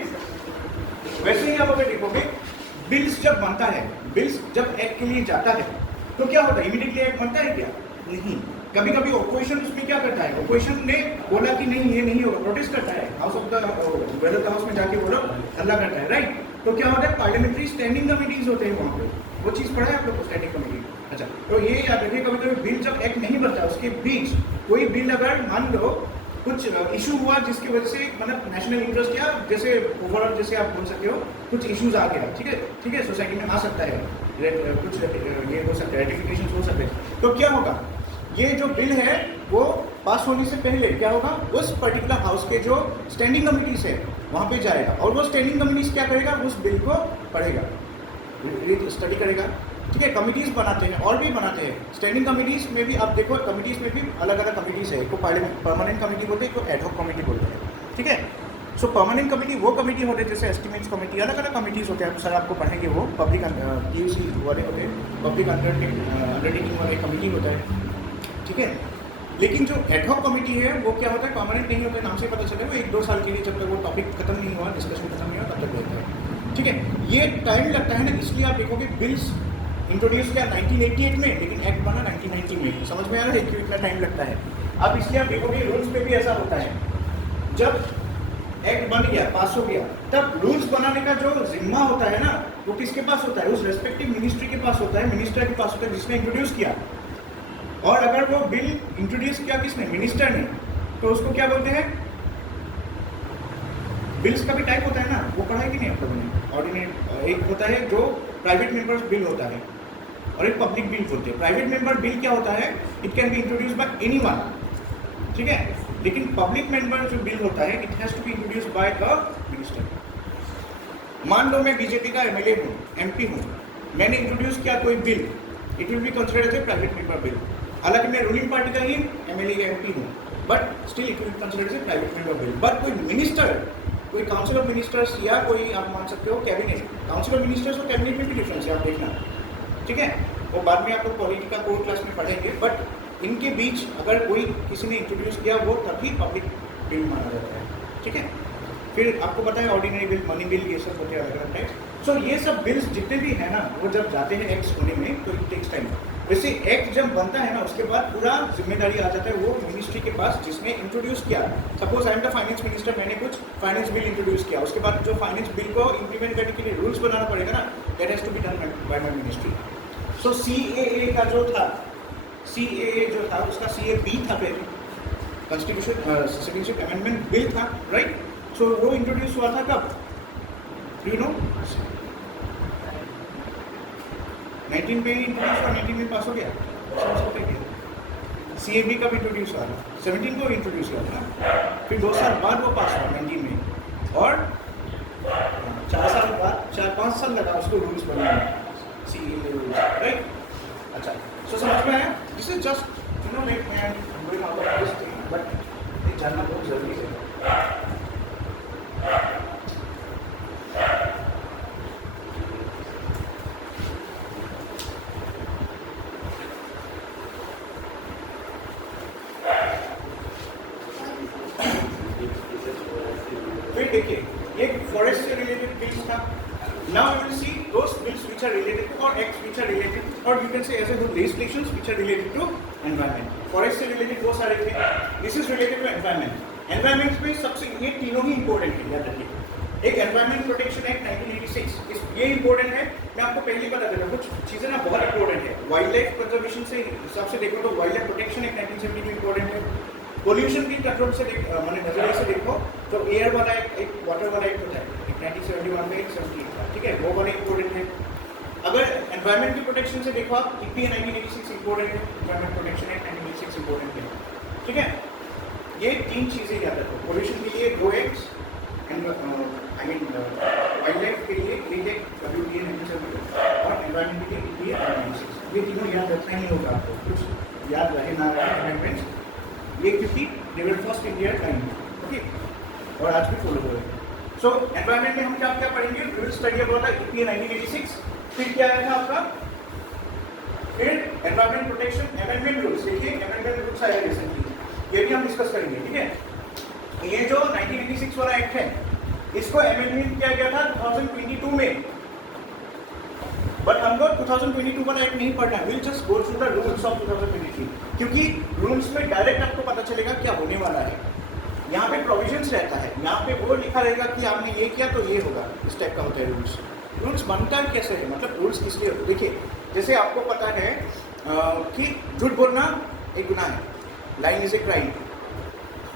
वैसे ही आप अगर देखोगे, बिल्स जब बनता है, बिल्स जब एक्ट के लिए जाता है, तो क्या होता है? इमीडिएटली एक्ट बनता है क्या? नहीं, कभी कभी ऑपोजिशन उसमें क्या करता है? ऑपोजिशन ने बोला कि नहीं, ये नहीं होगा, प्रोटेस्ट करता है, house of the whether house में जाके बोलो, हल्ला करता है, राइट? तो क्या होता है? पार्लियामेंट्री स्टैंडिंग कमिटीज होते हैं वहाँ पे, वो चीज़ पढ़ा है आप लोग को, स्टैंडिंग कमिटी? अच्छा, तो ये याद रखिए, कभी कभी बिल जब एक्ट नहीं बनता, उसके बीच कोई बिल अगर मान लो कुछ इशू हुआ जिसकी वजह से, मतलब नेशनल इंटरेस्ट या जैसे ओवरऑल जैसे आप बोल सकते हो, कुछ इश्यूज आ गया, ठीक है, ठीक है, सोसाइटी में आ सकता है, कुछ ये हो सकता है, रेटिफिकेशन हो सकते हैं, तो क्या होगा? ये जो बिल है वो पास होने से पहले क्या होगा? उस पर्टिकुलर हाउस के जो स्टैंडिंग कमिटीज है वहाँ पे जाएगा, और वो स्टैंडिंग कमिटीज क्या करेगा? उस बिल को पढ़ेगा, स्टडी करेगा, ठीक है? कमिटीज बनाते हैं, और भी बनाते हैं। स्टैंडिंग कमिटीज में भी आप देखो, कमिटीज में भी अलग अलग कमिटीज है, एक को परमानेंट कमिटी बोलते हैं, एक को एडहॉक कमिटी बोलते हैं, ठीक है? सो परमानेंट कमिटी वो कमिटी होते हैं, जैसे एस्टिमेट्स कमिटी, अलग अलग कमिटीज होते हैं, सर आपको पढ़ेंगे, वो पब्लिक PUC वाले होते हैं, पब्लिक अंडरटेकिंग वाले कमिटी होता है, ठीक है? लेकिन जो एडहॉक कमिटी है वो क्या होता है? परमानेंट नहीं होता है, नाम से पता चले, वो 1-2 साल के लिए, जब तक वो टॉपिक खत्म नहीं हुआ, डिस्कशन खत्म नहीं हुआ, तब तक रहता है, ठीक है? ये टाइम लगता है ना, इसलिए आप देखोगे बिल्स इंट्रोड्यूस किया 1988 में, लेकिन एक्ट बना 1990 में। समझ में आ रहा है क्यों इतना टाइम लगता है? अब इसलिए आप देखोगे रूल्स में भी ऐसा होता है, जब एक्ट बन गया, पास हो गया, तब रूल्स बनाने का जो जिम्मा होता है ना, वो किसके पास होता है? उस रेस्पेक्टिव मिनिस्ट्री के पास होता है, मिनिस्टर के पास होता है जिसने इंट्रोड्यूस किया। और अगर वो बिल इंट्रोड्यूस किया किसने? मिनिस्टर ने, तो उसको क्या बोलते हैं? बिल्स का भी टाइप होता है ना, वो पढ़ा है कि नहीं आप लोगों ने? ऑर्डिनेट एक होता है जो प्राइवेट मेंबर्स बिल होता है, और एक पब्लिक बिल बोलते हैं। प्राइवेट मेंबर बिल क्या होता है, it can be introduce by anyone, ठीक है, लेकिन पब्लिक मेंबर जो बिल होता है it has to be introduce by a minister. मान लो मैं बीजेपी का एमएलए हूँ, एमपी हूँ, मैंने इंट्रोड्यूस किया कोई bill, it will be considered as a private member bill. हालांकि मैं रूलिंग पार्टी का ही एमएलए या एमपी हूँ, but still it will be considered as a private member bill. But कोई मिनिस्टर, कोई काउंसिल ऑफ मिनिस्टर्स या कोई आप मान सकते हो कैबिनेट, काउंसिल ऑफ मिनिस्टर्स और कैबिनेट में भी डिफरेंस है, आप देखना, ठीक है, वो बाद में आप लोग पॉलिटी का कोर क्लास में पढ़ेंगे। बट इनके बीच अगर कोई किसी ने इंट्रोड्यूस किया वो तभी पब्लिक बिल माना जाता है, ठीक है। फिर आपको पता है ऑर्डिनरी बिल, मनी बिल, ये सब होते हैं अलग अलग टाइप। सो ये सब बिल्स जितने भी है ना, वो जब जाते हैं एक्ट होने में तो इट टेक्स टाइम। वैसे एक्ट जब बनता है ना, उसके बाद पूरा जिम्मेदारी आ जाता है वो मिनिस्ट्री के पास जिसने इंट्रोड्यूस किया। Suppose I am the finance minister, मैंने कुछ फाइनेंस बिल इंट्रोड्यूस किया, उसके बाद जो फाइनेंस बिल को इंप्लीमेंट करने के लिए रूल्स बनाना पड़ेगा ना, that has to be done by my ministry. So CAA का जो था, CAA जो था उसका CAB था पहले, कॉन्स्टिट्यूशन सिटीजनशिप अमेंडमेंट बिल था, राइट। सो वो इंट्रोड्यूस हुआ था कब, डू यू नो? 19 पे इंट्रोड्यूस हुआ, 19 में पास हो गया, CAB कब इंट्रोड्यूस हुआ था? 17 को इंट्रोड्यूस हुआ था, फिर 2 साल बाद वो पास हुआ 19 में, और 4 साल बाद 4-5 साल लगा उसको रूल्स बनाने में, CAA रूल्स, राइट। अच्छा, सो समझ में आया? This is just you know like I am going out of this thing, but ये जानना बहुत जरूरी है। फिर देखिए, ये फॉरेस्ट से रिलेटेड बिल्स था। Now you will see those bills which are related to और एक्ट्स व्हिच आर रिलेटेड, और you can say as a good legislations which are related to environment. Forest से रिलेटेड वो सारे थे, this is related to environment. Environment में सबसे ये तीनों ही इंपॉर्टेंट है, याद रखिए। एक एनवायरनमेंट प्रोटेक्शन एक्ट 1986, ये इंपॉर्टेंट है। मैं आपको पहले बता देता हूँ, कुछ चीज़ें ना बहुत इंपॉर्टेंट है। वाइल्ड लाइफ कंजर्वेशन से हिसाब से देखो तो वाइल्ड लाइफ प्रोटेक्शन एक्ट 1970 में इंपॉर्टेंट है। पोल्यूशन की कंट्रोल से मैंने नजरिए से देखो तो एयर वाला एक वाटर वाला एक होता है, एक 1971 में, एक 78 था, ठीक है, वो वाला इंपॉर्टेंट है। अगर एनवायरमेंट की प्रोटेक्शन से देखो आप, EPA 1986 इंपॉर्टेंट है, एनवायरमेंट प्रोटेक्शन एक्ट 1986 इंपॉर्टेंट है, ठीक है। ये 3 चीज़ें याद रखो। पोल्यूशन के लिए 2 acts, I mean wild life के लिए 1 एक्ट WPA 1972, और एनवायरमेंट के लिए EPA 1986। ये तीनों याद रखना ही होगा आपको, कुछ याद रहे ना रहे अमेंडमेंट्स, ये क्योंकि they were first in their time, okay, और आज भी फॉलो हो रहे हैं। सो एनवायरमेंट में हम क्या क्या पढ़ेंगे? We will study about EPA 1986, फिर क्या आया था आपका, फिर एनवायरमेंट प्रोटेक्शन अमेंडमेंट रूल्स। देखिए अमेंडमेंट रूल्स आया रिसेंटली, ये भी हम डिस्कस करेंगे, ठीक है। ये जो 1986 वाला एक्ट है, इसको अमेंडमेंट किया गया था 2022 में, बट हमको 2022 वाला एक्ट नहीं पढ़ना है। Will just go through the rules of 2023, क्योंकि रूल्स में डायरेक्ट आपको पता चलेगा क्या होने वाला है। यहाँ पे प्रोविजंस रहता है, यहाँ पे वो लिखा रहेगा कि आपने ये किया तो ये होगा, इस टाइप का होता है रूल्स। रूल्स बनता कैसे है, मतलब रूल्स किस लिए होते हैं? देखिए, जैसे आपको पता है कि झूठ बोलना एक गुनाह है, लाइंग इज ए क्राइम,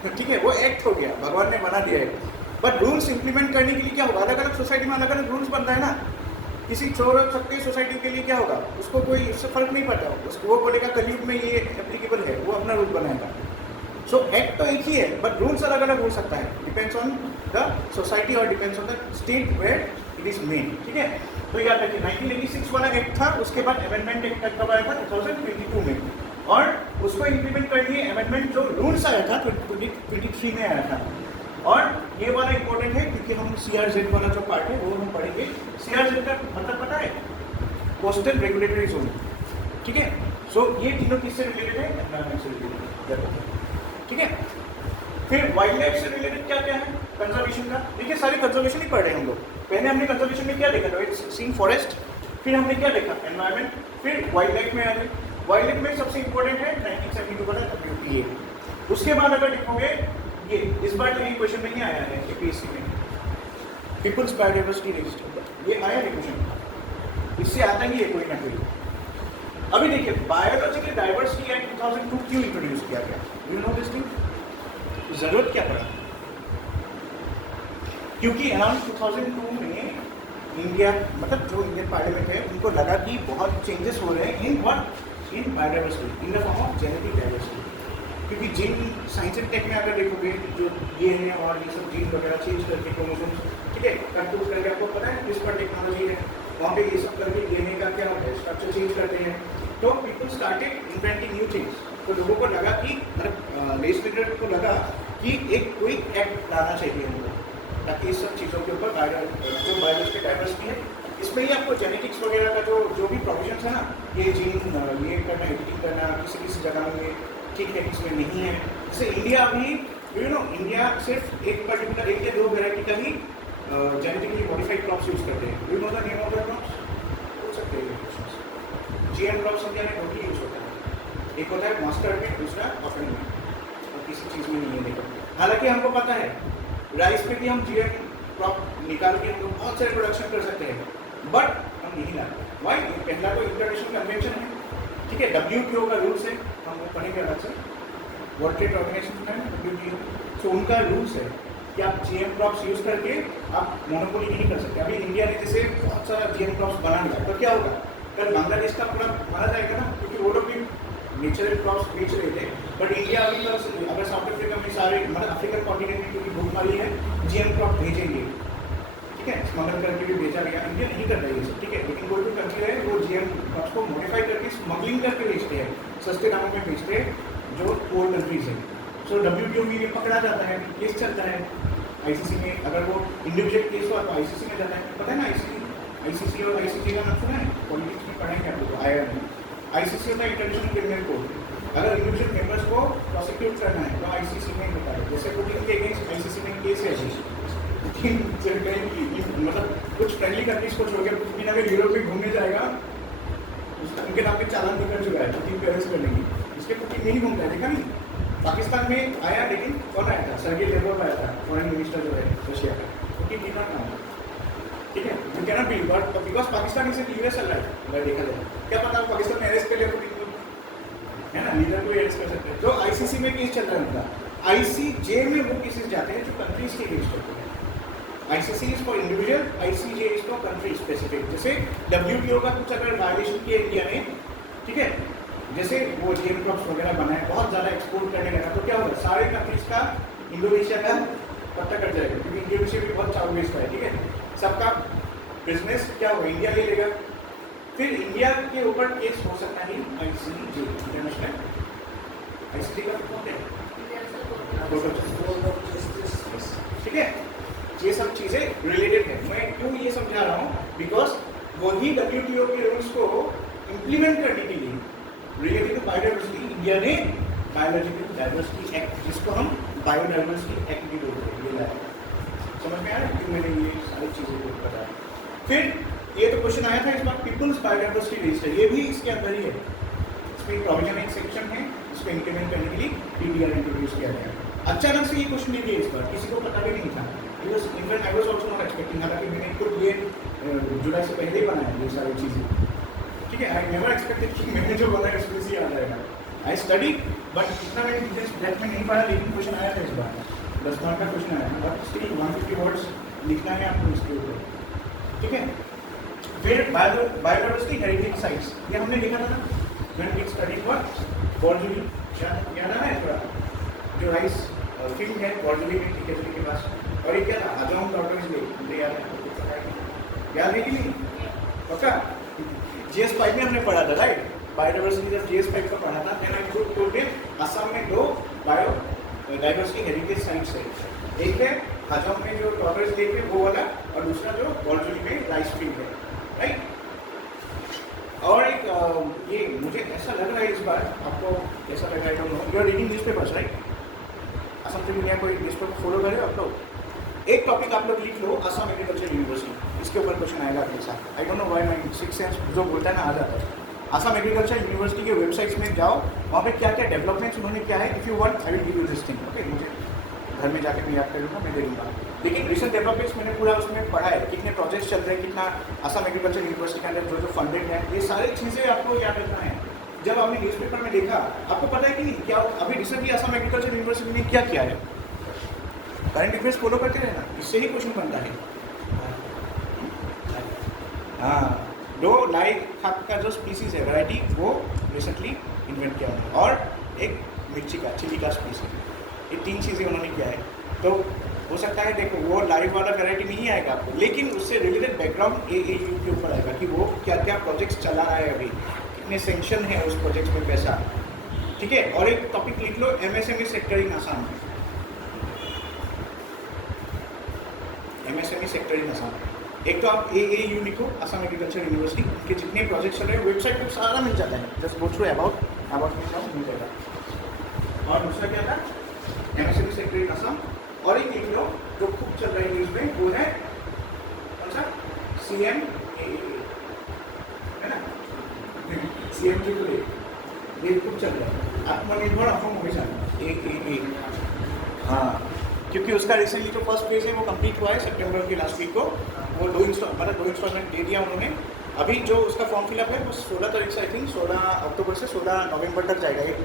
ठीक है, वो एक्ट हो गया, भगवान ने बना दिया है। बट रूल्स इंप्लीमेंट करने के लिए क्या होगा? अलग अलग सोसाइटी में अलग अलग रूल्स बनता है ना। किसी चोर और चक्के सोसाइटी के लिए क्या होगा, उसको कोई इससे फर्क नहीं पड़ता, उसको वो बोलेगा कलयुग में ये एप्लीकेबल है, वो अपना रूल बनाएगा। सो एक्ट तो एक ही है, बट रूल्स अलग अलग हो सकता है, डिपेंड्स ऑन द सोसाइटी और depends on the state where it is made, ठीक है। तो याद रखिए 1986 वाला एक्ट था, उसके बाद अमेंडमेंट एक्ट कब आया था? 2022 में, और उसको इम्प्लीमेंट करने अमेंडमेंट जो रूल्स आया था 2023 में आया था। और ये वाला इंपॉर्टेंट है क्योंकि हम CRZ वाला जो पार्ट है वो हम पढ़ेंगे। CRZ का मतलब पता है? कोस्टल रेगुलेटरी जोन, ठीक है। सो ये तीनों किससे रिलेटेड है? एनवायरमेंट से रिलेटेड, ठीक है। फिर वाइल्ड लाइफ से रिलेटेड क्या क्या है? कंजर्वेशन का। देखिए सारे कंजर्वेशन ही पढ़ रहे हैं हम लोग। पहले हमने कंजर्वेशन में क्या देखा था? इट्स सीन फॉरेस्ट, फिर हमने क्या देखा? एनवायरमेंट, फिर वाइल्ड लाइफ में आ गए। वाइल्ड लाइफ में सबसे इंपॉर्टेंट है 1972 वाला WPA। उसके बाद अगर देखोगे, ये इस बार तो ये क्वेश्चन नहीं आया है APSC में, पीपल्स बायोडाइवर्सिटी रजिस्टर, ये आया है क्वेश्चन, इससे आता ही है कोई ना कोई। अभी देखिए बायोलॉजिकल डाइवर्सिटी एक्ट 2002 क्यों इंट्रोड्यूस किया गया? यू नो दिस थिंग, जरूरत क्या पड़ा? क्योंकि अराउंड 2002 में इंडिया मतलब जो इंडियन पार्लियामेंट है उनको लगा कि बहुत चेंजेस हो रहे हैं in biodiversity in the form of genetic diversity. क्योंकि जीन साइंस एंड टेक में अगर देखोगे जो ये है और ये सब जीन वगैरह चेंज करके क्रोमोसोम्स, ठीक है, कंट्रोल करके आपको पता है किस पर टेक्नोलॉजी है वहाँ पे ये सब करके डीएनए का क्या होता है स्ट्रक्चर चेंज करते हैं। तो people started inventing new things. तो लोगों को लगा कि मतलब लेजिस्लेटर को लगा कि एक क्विक एक्ट लाना चाहिए उनको, ताकि इस सब चीज़ों के ऊपर जो बायोलॉजिकल डाइवर्सिटी है इसमें ही आपको जेनेटिक्स वगैरह का जो भी प्रोविजंस है ना, ये जीन ये करना एडिटिंग करना किसी किसी जगह में ठीक है किसी में नहीं है। जैसे इंडिया अभी इंडिया सिर्फ एक पर्टिकुलर एक या दो वेराइटी का ही जेनेटिकली मॉडिफाइड क्रॉप्स यूज करते हैं। You know the name of the crops? पूछ सकते हैं। जीएम क्रॉप्स इंडिया में दो ही यूज होता है, एक होता है मस्टर्ड में, दूसरा कॉटन में, और किसी चीज़ में नहीं है। देखो हालांकि हमको पता है राइस पे भी हम जीएम क्रॉप निकाल के हम लोग बहुत सारे प्रोडक्शन कर सकते हैं, बट हम नहीं लाते। वाई? पहला तो इंटरनेशनल कन्वेंशन है, ठीक है, WTO का रूल्स है, हम वो पढ़ेंगे अलग से, वर्ल्ड ट्रेड ऑर्गेनाइजेशन है WTO। सो उनका रूल्स है कि आप जीएम क्रॉप्स यूज करके आप मोनोपोली नहीं कर सकते। अभी इंडिया ने जैसे बहुत सारा जीएम क्रॉप्स बना लिया तो क्या होगा, कल बांग्लादेश का पूरा मारा जाएगा ना, क्योंकि वो लोग भी नेचुरल क्रॉप्स बेच रहे थे। बट इंडिया अभी अगर साउथ अफ्रीका में सारे मतलब अफ्रीकन कॉन्टिनेंट में क्योंकि भूखमरी है जीएम क्रॉप भेजेंगे, ठीक है, स्मगल करके भी भेजा गया। इंडिया नहीं कर रही है सब, ठीक है, लेकिन कोई भी कंट्री है वो जीएम क्रॉप्स को मॉडिफाई करके स्मगलिंग करके बेचते हैं, सस्ते दामों में बेचते हैं जो पोअर कंट्रीज है। सो WTO में ये पकड़ा जाता है, केस चलता है ICC में। अगर वो इंडिविजुअल केस हुआ तो ICC में जाता है, पता है ना ICC और ICC का नाम सुना है, पॉलिटिक्स में पढ़ेंगे आप लोग, आया नहीं। ICC होता है इंटरनेशनल क्रिमिनल कोर्ट। अगर इंडिविजुअल मेंबर्स को प्रोसिक्यूट करना है तो ICC में होता है। जैसे पुतिन के अगेंस्ट ICC में केस है, मतलब कुछ फ्रेंडली कंट्रीज को छोड़ के पुतिन अगर यूरोप में घूमने जाएगा उनके नाम पे चालान भी कर चुका है, पुतिन पे अरेस्ट कर लेंगे। इसके पुतिन नहीं घूमता है, देखा नहीं? पाकिस्तान में आया, लेकिन कौन आया था? सर्गेई लेवरोव आया था, फॉरेन मिनिस्टर जो है रशिया का, पुतिन नहीं था, ठीक है। You cannot be, but because Pakistan is US alive, अगर देखा जाए क्या पता पाकिस्तान में अरेस्ट कर लिया पुतिन को, है ना, लीडर को अरेस्ट कर सकते हैं। जो ICC में केस चल रहा है उनका, ICJ में वो केसेस जाते हैं जो कंट्रीज के अगेंस्ट होते हैं। ICC is for individual, ICJ is for country specific. जैसे WTO का कुछ अगर वायलेशन किया इंडिया ने, ठीक है, जैसे वो जीएम क्रॉप्स वगैरह बनाए बहुत ज़्यादा एक्सपोर्ट करने लगा तो क्या होगा, सारे कंट्रीज का इंडोनेशिया का पत्ता कट जाएगा, क्योंकि इंडोनेशिया भी बहुत चावल बेचता है, ठीक है, सबका बिजनेस क्या होगा, इंडिया ले लेगा। फिर इंडिया के ऊपर केस हो सकता है ICJ, इंटरनेशनल ICJ का कौन है, ठीक है। ये सब चीज़ें रिलेटेड है। मैं क्यों ये समझा रहा हूँ, बिकॉज वही WTO के रूल्स को इम्प्लीमेंट करने के लिए रिलेटेड टू बायोडाइवर्सिटी इंडिया ने बायोलॉजिकल डाइवर्सिटी एक्ट, जिसको हम बायोडाइवर्सिटी एक्ट भी बोलते हैं, ये लाया। समझ में आ रहा है क्यों मैंने ये सारी चीज़ें को बताया। फिर ये तो क्वेश्चन आया था इस बार पीपल्स बायोडाइवर्सिटी रजिस्टर, ये भी इसके अंदर ही है। इसमें प्रोविजन एक सेक्शन है, इसको इम्प्लीमेंट करने के लिए PDR इंट्रोड्यूस किया गया। अचानक से ये क्वेश्चन नहीं दिया इस बार, किसी को पता भी नहीं था। I was also not expecting, हालांकि मैंने खुद ये जुलाई से पहले ही बनाया ये सारी चीज़ें, ठीक है। आई नेवर एक्सपेक्टेड कि मैंने जो बनाया इसमें से आ जाएगा। आई स्टडी, बट इतना मैंने डिटेल्स डेप्थ में नहीं पढ़ा, लेकिन क्वेश्चन आया था इस बार, 10 मार्क का क्वेश्चन आया, बट स्टिल 150 वर्ड्स लिखना है आपको इसके ऊपर, ठीक है। फिर बायोडाइवर्सिटी हेरिटेज साइट्स, ये हमने लिखा था ना, व्हेन वी स्टडी फॉर बॉर्जुली, याद आ रहा है थोड़ा, जो राइस फील्ड है बॉर्जुली में, ठीक है, के पास। और ये क्या था, हाजोंग टॉर्टोइस लेक, मुझे याद है, याद है कि नहीं? पक्का GS5 में हमने पढ़ा था, राइट? बायोडाइवर्सिटी जब GS5 का पढ़ा था, then I told you Assam में 2 बायोडाइवर्सिटी हेरिटेज साइट्स है। एक है हाजोंग में जो टॉर्टोइस लेक है वो वाला, और दूसरा जो बॉर्जुली में राइस फील्ड है, राइट। और एक ये मुझे ऐसा लग रहा है इस बार, आपको ऐसा लग रहा है, don't know, you are reading newspapers, right? Assam से इंडिया कोई न्यूज़पेपर फॉलो कर रहे हो आप लोग? एक टॉपिक आप लोग लिख लो, असम एग्रीकल्चर यूनिवर्सिटी, इसके ऊपर क्वेश्चन आएगा आपके साथ। I don't know why my six sense जो बोलता है ना आ जाता है। असम एग्रीकल्चर यूनिवर्सिटी के वेबसाइट्स में जाओ, वहाँ पे क्या क्या डेवलपमेंट्स उन्होंने क्या है, if you want I will give you this thing, okay. मुझे घर में जाकर मैं याद कर लूँगा, मैं दे दूँगा। लेकिन रिसेंट डेवलपमेंट्स मैंने पूरा उसमें पढ़ा है, कितने प्रोजेक्ट्स चल रहे हैं, कितना असम एग्रीकल्चर यूनिवर्सिटी के अंदर जो फंडेड है, ये सारी चीज़ें आपको याद रखना है। जब आपने न्यूज़पेपर में देखा, आपको पता है कि नहीं क्या अभी रिसेंटली असम एग्रीकल्चर यूनिवर्सिटी ने क्या किया है? करंट अफेयर्स फॉलो करते रहना, इससे ही क्वेश्चन बनता है। हाँ, दो लाइव खाक का जो स्पीसीज है वैरायटी वो रिसेंटली इन्वेंट किया उन्होंने, और एक मिर्ची का चिली का स्पीसी। ये 3 चीज़ें उन्होंने किया है। तो हो सकता है देखो वो लाइव वाला वैरायटी नहीं आएगा आपको, लेकिन उससे रिलेटेड बैकग्राउंड AAU के ऊपर आएगा कि वो क्या क्या प्रोजेक्ट्स चला रहा है, अभी कितने सेंक्शन है उस प्रोजेक्ट में पैसा, ठीक है। और एक टॉपिक लिख लो MSME sector in Assam, MSME sector in Assam. एक तो आप AAU लिखो, आसाम एग्रीकल्चर यूनिवर्सिटी, उनके जितने प्रोजेक्ट्स चल रहे हैं वेबसाइट पे सारा मिल जाता है, जस्ट गो थ्रू अबाउट मिल जाएगा। और दूसरा क्या था, MSME सेक्टर इन आसाम। और एक लिख लो जो खूब चल रहा है न्यूज़ में, वो है कौन सा, CM है ना, CM की ये खूब चल रहा है, आत्मनिर्भर असम अभियान AAA। हाँ, क्योंकि उसका रिसेंटली जो फर्स्ट फेज है वो कंप्लीट हुआ है सितंबर के लास्ट वीक को। वो 2 इंस्टॉलमेंट दे दिया उन्होंने। अभी जो उसका फॉर्म फिलअप है वो 16 तारीख से, आई थिंक 16 अक्टूबर से 16 नवंबर तक जाएगा, एक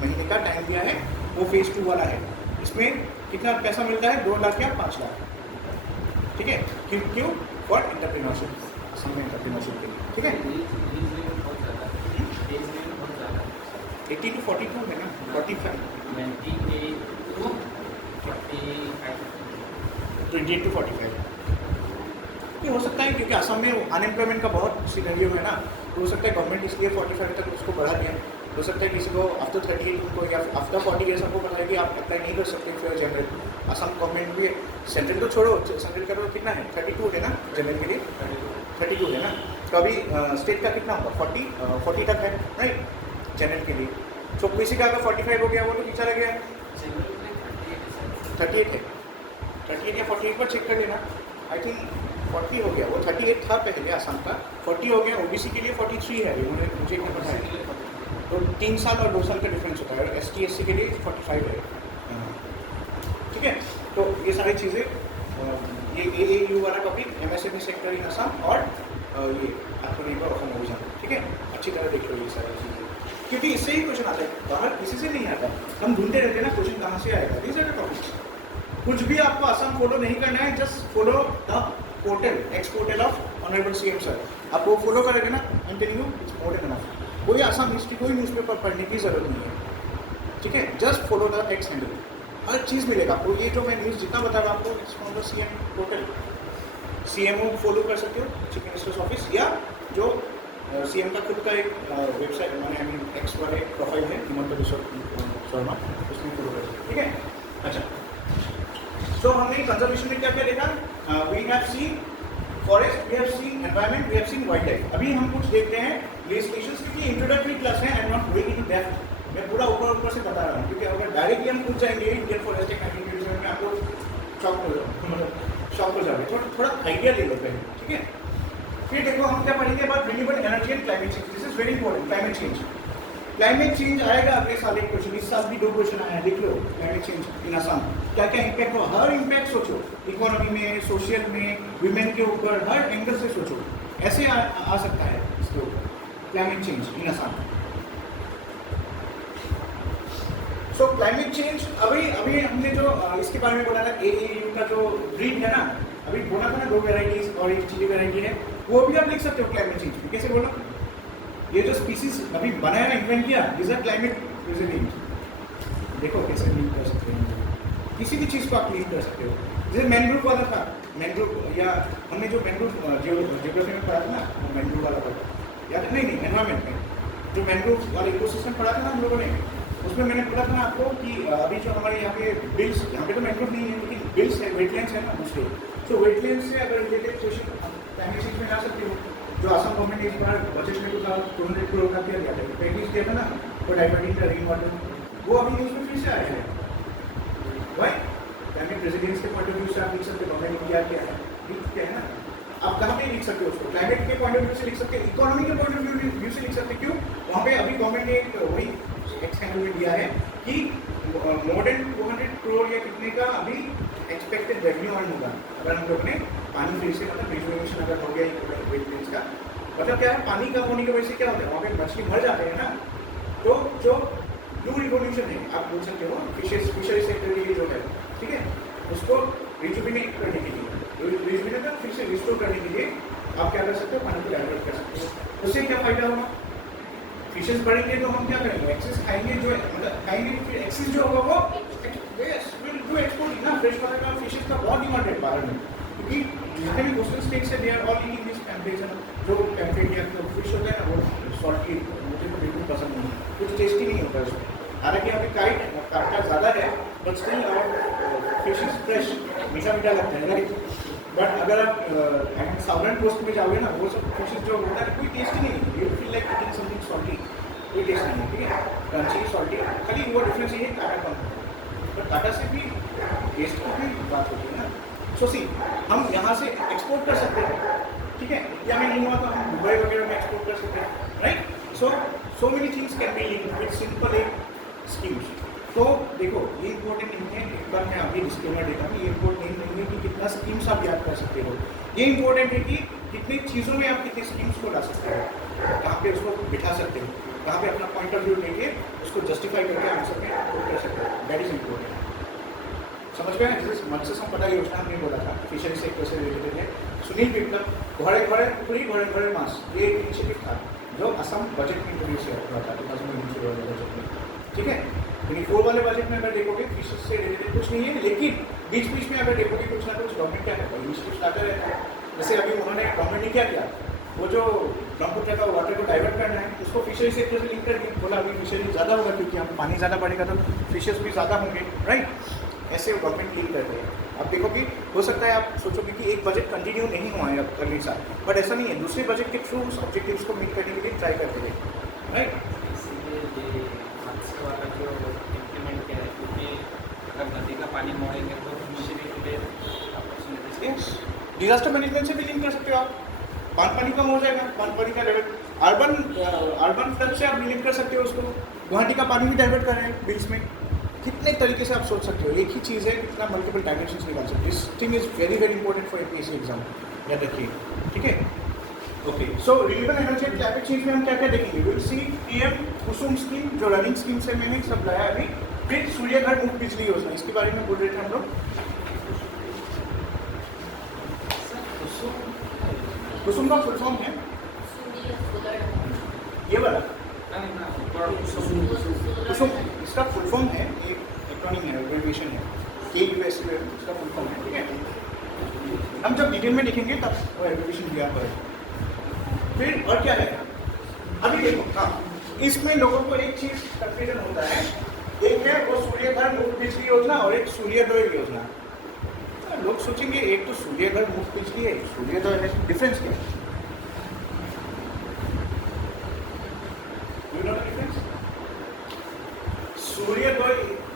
महीने का टाइम दिया है। वो फेज़ 2 वाला है। इसमें कितना पैसा मिलता है, 2 लाख या 5 लाख, ठीक है। क्यों फॉर एंटरप्रेन्योरशिप, असम में एंटरप्रेन्योरशिप के लिए, ठीक है। 80 to 42 है ना, 45 28 to 45 ये हो सकता है, क्योंकि असम में अनएम्प्लॉयमेंट का बहुत सिनेरियो है ना, तो हो सकता है गवर्नमेंट इसलिए 45 तक उसको बढ़ा दिया। हो सकता है किसी को आफ्टर 38 उनको या आफ्टर 40 ईयर्स आपको पता है कि आप अप्लाई नहीं कर सकते फिर जनरल। असम गवर्नमेंट भी सेंट्रल तो छोड़ो, सेंट्रल का तो कितना है 32 है ना जनरल के लिए, 32 है ना। तो अभी स्टेट का कितना होगा 40 तक है राइट जनरल के लिए। तो किसी का अगर 45 हो गया वो तो पीछा रह गया, 38 है, 38 या 48 पर चेक कर लेना। आई थिंक 40 हो गया, वो 38 था पहले असम का, 40 हो गया। OBC के लिए 43 है, उन्होंने मुझे इतना पता है। तो 3 साल और 2 साल का डिफरेंस होता है, और ST SC के लिए 45 है, ठीक है। तो ये सारी चीज़ें, ये AAU वाला topic, MSME sector in Assam, और ये आत्मनिर्भर असम अभियान, ठीक है। अच्छी तरह देख लो ये सारी चीज़ें, क्योंकि इससे ही क्वेश्चन आता है, बाहर किसी से नहीं आता। हम ढूंढते रहते हैं ना क्वेश्चन कहाँ से आएगा। These are the topics. कुछ भी आपको असम फॉलो नहीं करना है, just follow the portal, X portal of honourable CM sir. आप वो फॉलो करेंगे ना, I am telling you it's more than enough. कोई असम हिस्ट्री, कोई न्यूज़पेपर पढ़ने की जरूरत नहीं है, ठीक है। Just follow the X handle, हर चीज़ मिलेगा आपको। ये जो मैं न्यूज़ जितना बता रहा हूँ आपको, it's from the CM portal. CMO follow कर सकते हो, चीफ मिनिस्टर्स ऑफिस, या जो CM का खुद का एक वेबसाइट, मैंने आई मीन एक्स वाले प्रोफाइल है, हिमंत बिश्व शर्मा, उसमें फॉलो कर सकते, ठीक है। अच्छा, सो हमने कंजर्वेशन में क्या क्या देखा, we have seen forest, we have seen environment, we have seen wild life. अभी हम कुछ देखते हैं लेजिस्लेशंस, क्योंकि इंट्रोडक्टरी क्लास है, I am not going into depth. मैं पूरा ऊपर से बता रहा हूँ, क्योंकि अगर डायरेक्टली हम पूछ जाएंगे इंडियन फॉरेस्ट एक्ट 1927 में, आपको शॉक हो जाओ, मतलब शॉक हो जाओगे। थोड़ा आइडिया ले लो पहले, ठीक है। फिर देखो हम क्या पढ़ेंगे, बात renewable energy and climate change. This is very important, climate change. Climate change आएगा अगले साल एक क्वेश्चन, इस साल भी 2 क्वेश्चन आया है, देख लो। क्लाइमेट चेंज इन असम क्या क्या इम्पैक्ट हो, हर इम्पैक्ट सोचो, इकोनॉमी में, सोशल में, वुमेन के ऊपर, हर एंगल से सोचो। ऐसे आ सकता है इसके ऊपर climate change in Assam. So climate change, अभी हमने जो इसके बारे में बोला था, AAU का जो ब्रीड है ना, अभी बोला था ना 2 वेराइटीज और एक चिली वेराइटी है, वो भी आप लिख सकते हो क्लाइमेट चेंज। कैसे बोला, ये जो स्पीसीज अभी बनाया ना, इन्वेंट किया, इज अ क्लाइमेट रेजिलिएंट। देखो कैसे लिंक कर सकते हैं, किसी भी चीज़ को आप लिंक कर सकते हो। जैसे मैंग्रोव वाला था, मैंग्रोव, या हमने जो मैंग्रोव जियोग्राफी में पढ़ा था ना, वो मैंग्रोव वाला पढ़ा याद, नहीं एनवायरमेंट में जो मैंग्रोव वाला इकोसिस्टम पढ़ा था ना हम लोगों ने, उसमें मैंने बोला था ना आपको कि अभी जो हमारे यहाँ पे बिल्स, यहाँ पे तो मैंग्रोव नहीं है लेकिन बिल्स है, वेटलैंड्स है ना दूसरे, तो वेटलैंड्स से अगर रिलेटेड क्वेश्चन क्लाइमेट चेंज में ला सकते हो। जो असम गवर्नमेंट ने इस बार बजट में 200 करोड़ का किया था, पैकेज दिया था ना for diverting the rain water, वो अभी न्यूज़ में फिर से आया है। वाई क्लाइमेट रेजिलियंस के पॉइंट ऑफ व्यू से आप लिख सकते हो गवर्नमेंट इंडिया क्या है, ठीक है ना। आप कहाँ पे लिख सकते हो उसको, क्लाइमेट के पॉइंट ऑफ व्यू से लिख सकते हैं, इकोनॉमी के पॉइंट ऑफ व्यू से लिख सकते हैं। क्यों, वहाँ पे अभी गवर्नमेंट ने एक वही एक्सटेंड में दिया है कि मोर देन 200 करोड़ या कितने का अभी एक्सपेक्टेड रेवेन्यू अर्न होगा अगर हम लोग ने पानी फिर से, मतलब रिजर्वेशन अगर हो गया वेटलैंड्स का। मतलब क्या है, पानी कम होने की वजह से क्या होता है, वहाँ पे मछली मर जाते हैं ना। तो जो ब्लू रिवोल्यूशन है, आप बोल सकते हो फिशरी सेक्टर के लिए जो है, ठीक है, उसको रिजुविनेट करने के लिए, रिजुविनेट फिर से रिस्टोर करने के लिए आप क्या कर सकते हो, पानी को डाइवर्ट कर सकते हो। उससे क्या फायदा होगा, फिशेस बढ़ेंगे तो हम क्या करेंगे, एक्सेस खाएंगे, जो मतलब खाएंगे, फिर एक्सेस जो होगा वो विल डू एक्सपोर्ट ना, फ्रेश वाटर का फिशेस का बहुत डिमांड है बाहर में, क्योंकि जितने भी कोस्टल स्टेट्स है they are all eating this temperature. जो टेम्परेचर जो फिश होता है ना वो सॉल्टी, मुझे तो बिल्कुल पसंद नहीं है, कुछ टेस्टी नहीं होता है उसमें। हालांकि अभी काटा ज़्यादा है but still fish is fresh, मीठा मीठा लगता है राइट। बट अगर आप साउदर्न कोस्ट में जाओगे ना, वो सब फिशेस जो होता है कोई टेस्ट ही नहीं है, you feel like eating something salty, कोई टेस्ट नहीं है, ठीक है, क्रंची सॉल्टी, खाली वो डिफरेंस ये है काटा कम है, बट काटा से भी टेस्ट की भी बात होती है ना। सो सी हम यहाँ से एक्सपोर्ट कर सकते हैं, ठीक है, या मैं नहीं हुआ तो हम दुबई वगैरह में एक्सपोर्ट कर सकते हैं right. So many things can be linked with simple एक स्कीम्स। तो देखो ये इंपॉर्टेंट नहीं है, एक बार मैं अभी डिस्क्लेमर देता हूँ, ये इंपॉर्टेंट नहीं है कि कितना स्कीम्स आप याद कर सकते हो, ये इंपॉर्टेंट है कि कितनी चीज़ों में आप कितनी स्कीम्स को ला सकते हो, कहाँ पे उसको बिठा सकते हो, कहाँ पे अपना पॉइंट ऑफ व्यू लेके उसको जस्टिफाई करके आंसर में पुट कर सकते हो, दैट इज इम्पोर्टेंट। समझ गए, जैसे मत्स्य संपदा योजना हमने बोला था, फिशरी सेक्टर से रिलेटेड है, सुनील विप्लव घोड़े घोड़े मास, ये एक इनिशिएटिव था जो असम बजट में इंट्रोड्यूस हुआ था 2019 बजट में, ठीक है। 24 वाले बजट में अगर देखोगे फिशेस से रिलेटेड कुछ नहीं है, लेकिन बीच बीच में अगर देखोगे कुछ ना कुछ गवर्नमेंट क्या करता है, इनिशिएटिव लाता रहता है। जैसे अभी उन्होंने गवर्नमेंट ने क्या किया, वो जो ब्रह्मपुत्र का वाटर को डाइवर्ट करना है उसको फिशरी सेक्टर से लिंक करके बोला अभी फिशरी ज़्यादा होगा, क्योंकि हम पानी ज़्यादा बढ़ेगा तो फिशेस भी ज़्यादा होंगे राइट। ऐसे गवर्नमेंट लिंक करते हैं। आप देखोगे हो सकता है आप सोचोगे कि एक बजट कंटिन्यू नहीं हुआ है अब अगले साल, बट ऐसा नहीं है, दूसरे बजट के थ्रू उस ऑब्जेक्टिव्स को मीट करने के लिए ट्राई करते हैं राइट। इसीलिए ये मत्स्य वाला जो इम्प्लीमेंट किया है, क्योंकि अगर नदी का पानी मोड़ेंगे तो फिशरी के लिए अपॉर्चुनिटीज, डिजास्टर मैनेजमेंट से भी लिंक कर सकते हो आप, पानी कम हो जाएगा, पानी का लेवल, अर्बन फ्लड से आप लिंक कर सकते हो उसको, गुवाहाटी का पानी भी डाइवर्ट कर रहे हैं बिल्स में, कितने तरीके से आप सोच सकते हो, एक ही चीज़ है कितना मल्टीपल डायमेंशंस निकाल सकते हो। This thing is very very important for APSC exam, याद रखिए, ठीक है। Okay, so renewable energy and climate change में हम क्या क्या देखेंगे, will see PM Kusum scheme जो रनिंग स्कीम से मैंने सब लाया अभी, फिर सूर्य घर मुफ्त बिजली योजना, इसके बारे में बोल रहे थे हम लोग। कुसुम का फुल फॉर्म है ये वाला, कुसुम इसका फुल फॉर्म है, एक एक्रोनिम है, एब्रिविएशन है, KUSU इसका फुल फॉर्म है, ठीक है। हम जब डिटेल में देखेंगे तब वो एब्रिविएशन दिया पर फिर और क्या है अभी देखो। हाँ, इसमें लोगों को एक चीज़ कंफ्यूजन होता है, एक है वो सूर्य घर मुफ्त बिजली योजना और एक सूर्योदय योजना। लोग सोचेंगे एक तो सूर्य घर मुफ्त बिजली है, सूर्योदय है, डिफरेंस क्या है? सूर्योदय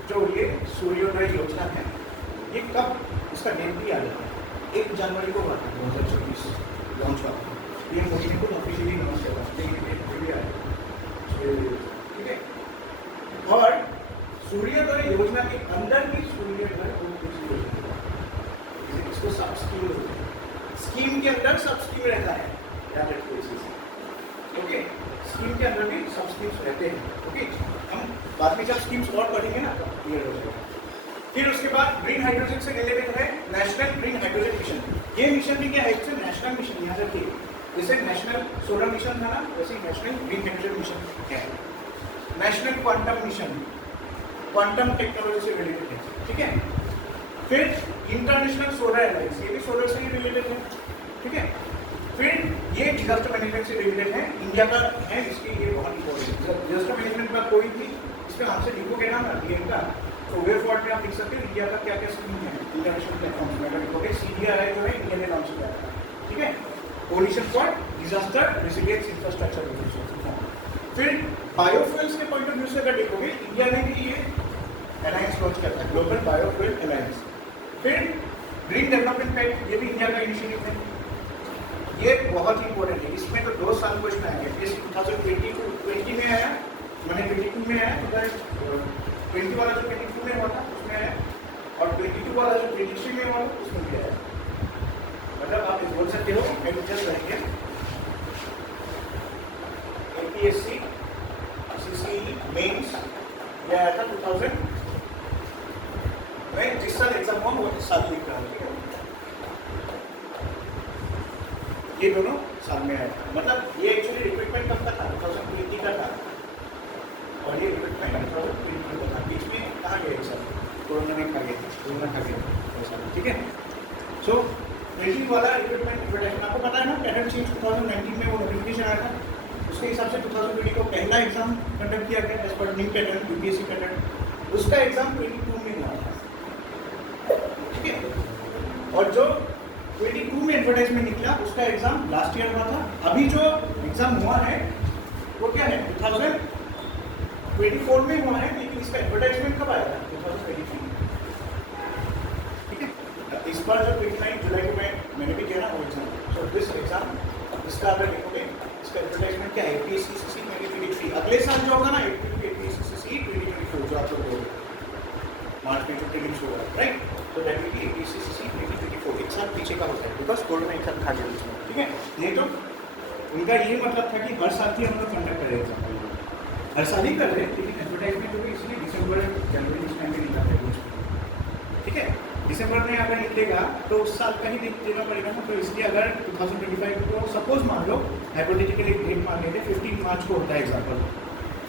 जो ये सूर्योदय योजना है, ये कब इसका डेट भी आ जाता है, 1 जनवरी को हुआ था 2024 लॉन्च हुआ था, पीएम मोदी ने खुद ऑफिशियली लॉन्च किया था, ये डेट भी आया, ठीक है। और सूर्योदय योजना के अंदर भी सूर्योदय इसको सब स्कीम के अंदर सब स्कीम रहता है, याद रखिए इस चीज़, ओके। स्कीम के अंदर भी सब स्कीम्स रहते हैं, ओके। हम बाद में जब स्कीम्स और पढ़ेंगे ना तब क्लियर हो जाएगा। फिर उसके बाद ग्रीन हाइड्रोजन से रिलेटेड है नेशनल ग्रीन हाइड्रोजन मिशन। ये मिशन भी क्या है, इससे नेशनल मिशन, यहाँ रखिए, जैसे नेशनल सोलर मिशन था ना, वैसे नेशनल ग्रीन हाइड्रोजन मिशन है। National quantum mission, quantum technology से रिलेटेड है, ठीक है। फिर इंटरनेशनल सोलर अलायंस, ये भी सोलर से ही रिलेटेड है, ठीक है। फिर ये डिजास्टर मैनेजमेंट से रिलेटेड है, इंडिया का है, इसकी ये बहुत इंपॉर्टेंट है। डिजास्टर मैनेजमेंट का कोई भी इसमें आपसे लिखोगे ना डीएम का, तो वे फॉर्ट में आप लिख सकते हो इंडिया का क्या क्या स्कीम है इंटरनेशनल प्लेटफॉर्म में, अगर लिखोगे CDRI जो है इंडिया ने लॉन्च किया था, ठीक है, coalition for disaster resilience infrastructure. फिर बायोफ्यूल्स के पॉइंट ऑफ व्यू से अगर देखोगे, इंडिया ने भी ये अलायंस लॉन्च किया था, ग्लोबल बायोफ्यूल अलायंस। फिर ग्रीन डेवलपमेंट पैक्ट, ये भी इंडिया का इनिशिएटिव है, ये बहुत ही इंपॉर्टेंट है। इसमें तो 2 साल क्वेश्चन आएंगे, जैसे 2020 में आया, मैंने 22 में आया, 2020 वाला जो 22 में हुआ था उसमें आया, और 22 वाला जो 23 में हुआ था उसमें भी आया। मतलब आप बोल सकते हो एडजस्ट करेंगे APSC CCE मेंस ये आया था 2000 में, जिस साल एग्जाम हुआ वो इस साल लिख रहा हूँ, ठीक है। ये दोनों साल में आया था, मतलब ये एक्चुअली रिक्रूटमेंट कब का था, 2020 का था, और ये रिक्रूटमेंट 2022 का था। बीच में कहाँ गया एक साल, कोरोना में खा गया, कोरोना खा गया, ठीक है। सो 20 वाला रिक्रूटमेंट एडवर्टाइजमेंट आपको पता है ना, पैटर्न चेंज 2019 में वो नोटिफिकेशन आया था, उसके हिसाब से 2020 को पहला एग्जाम कंडक्ट किया गया एज पर न्यू पैटर्न, यूपीएससी पैटर्न। उसका एग्जाम 22 में हुआ था, ठीक है। और जो 22 में एडवर्टाइजमेंट निकला उसका एग्जाम लास्ट ईयर हुआ था। अभी जो एग्जाम हुआ है वो क्या है, 2024 में हुआ है, लेकिन इसका एडवर्टाइजमेंट कब आया था, 2023। ठीक है, इस बार जो 29 जुलाई को मैंने भी किया ना वो एग्जाम, सो दिस एग्जाम, इसका अगर देखोगे इसका एडवर्टाइजमेंट क्या है, APSC 2023। अगले साल जो होगा ना APSC 2024, जो आप लोग बोलोगे मार्च में जो ट्रेनिंग शुरू होगा, राइट, तो दैट विल बी APSC 2024, एक साल पीछे का होता है, बिकॉज कोरोना एक साल खा गया उसमें, ठीक है। नहीं तो उनका ये मतलब था कि हर साल की हम लोग कंडक्ट कर रहे थे, हर साल ही कर रहे हैं, लेकिन एडवर्टाइजमेंट जो है इसलिए दिसंबर जनवरी इस टाइम में निकलता है, ठीक है। दिसंबर में अगर निकलेगा तो उस साल का ही देना पड़ेगा ना, तो इसलिए अगर 2025 को सपोज मान लो, हाइपोथेटिकली डेट मान लेते 15 मार्च को होता है एग्जाम्पल,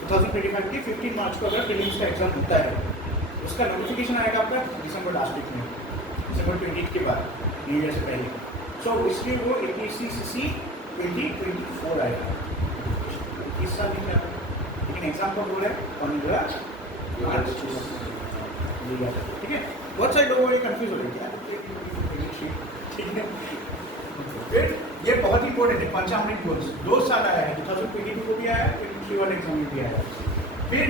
2025 की 15 मार्च को अगर प्रीलिम्स का एग्जाम होता है, उसका नोटिफिकेशन आएगा आपका दिसंबर लास्ट वीक में, दिसंबर 20 के बाद, न्यू ईयर से पहले। सो इसलिए वो APSC 2024 आएगा, इस साल नहीं आता, लेकिन एग्जाम कब हो रहा है, 15 मार्च, ठीक है। बहुत सारे लोगों को कंफ्यूज हो रही है, ठीक है। फिर ये बहुत इंपॉर्टेंट है, पंचामृत गोल्स 2 साल आया है, 2022 को भी आया है, 2023 वाले एग्जाम में भी आया है। फिर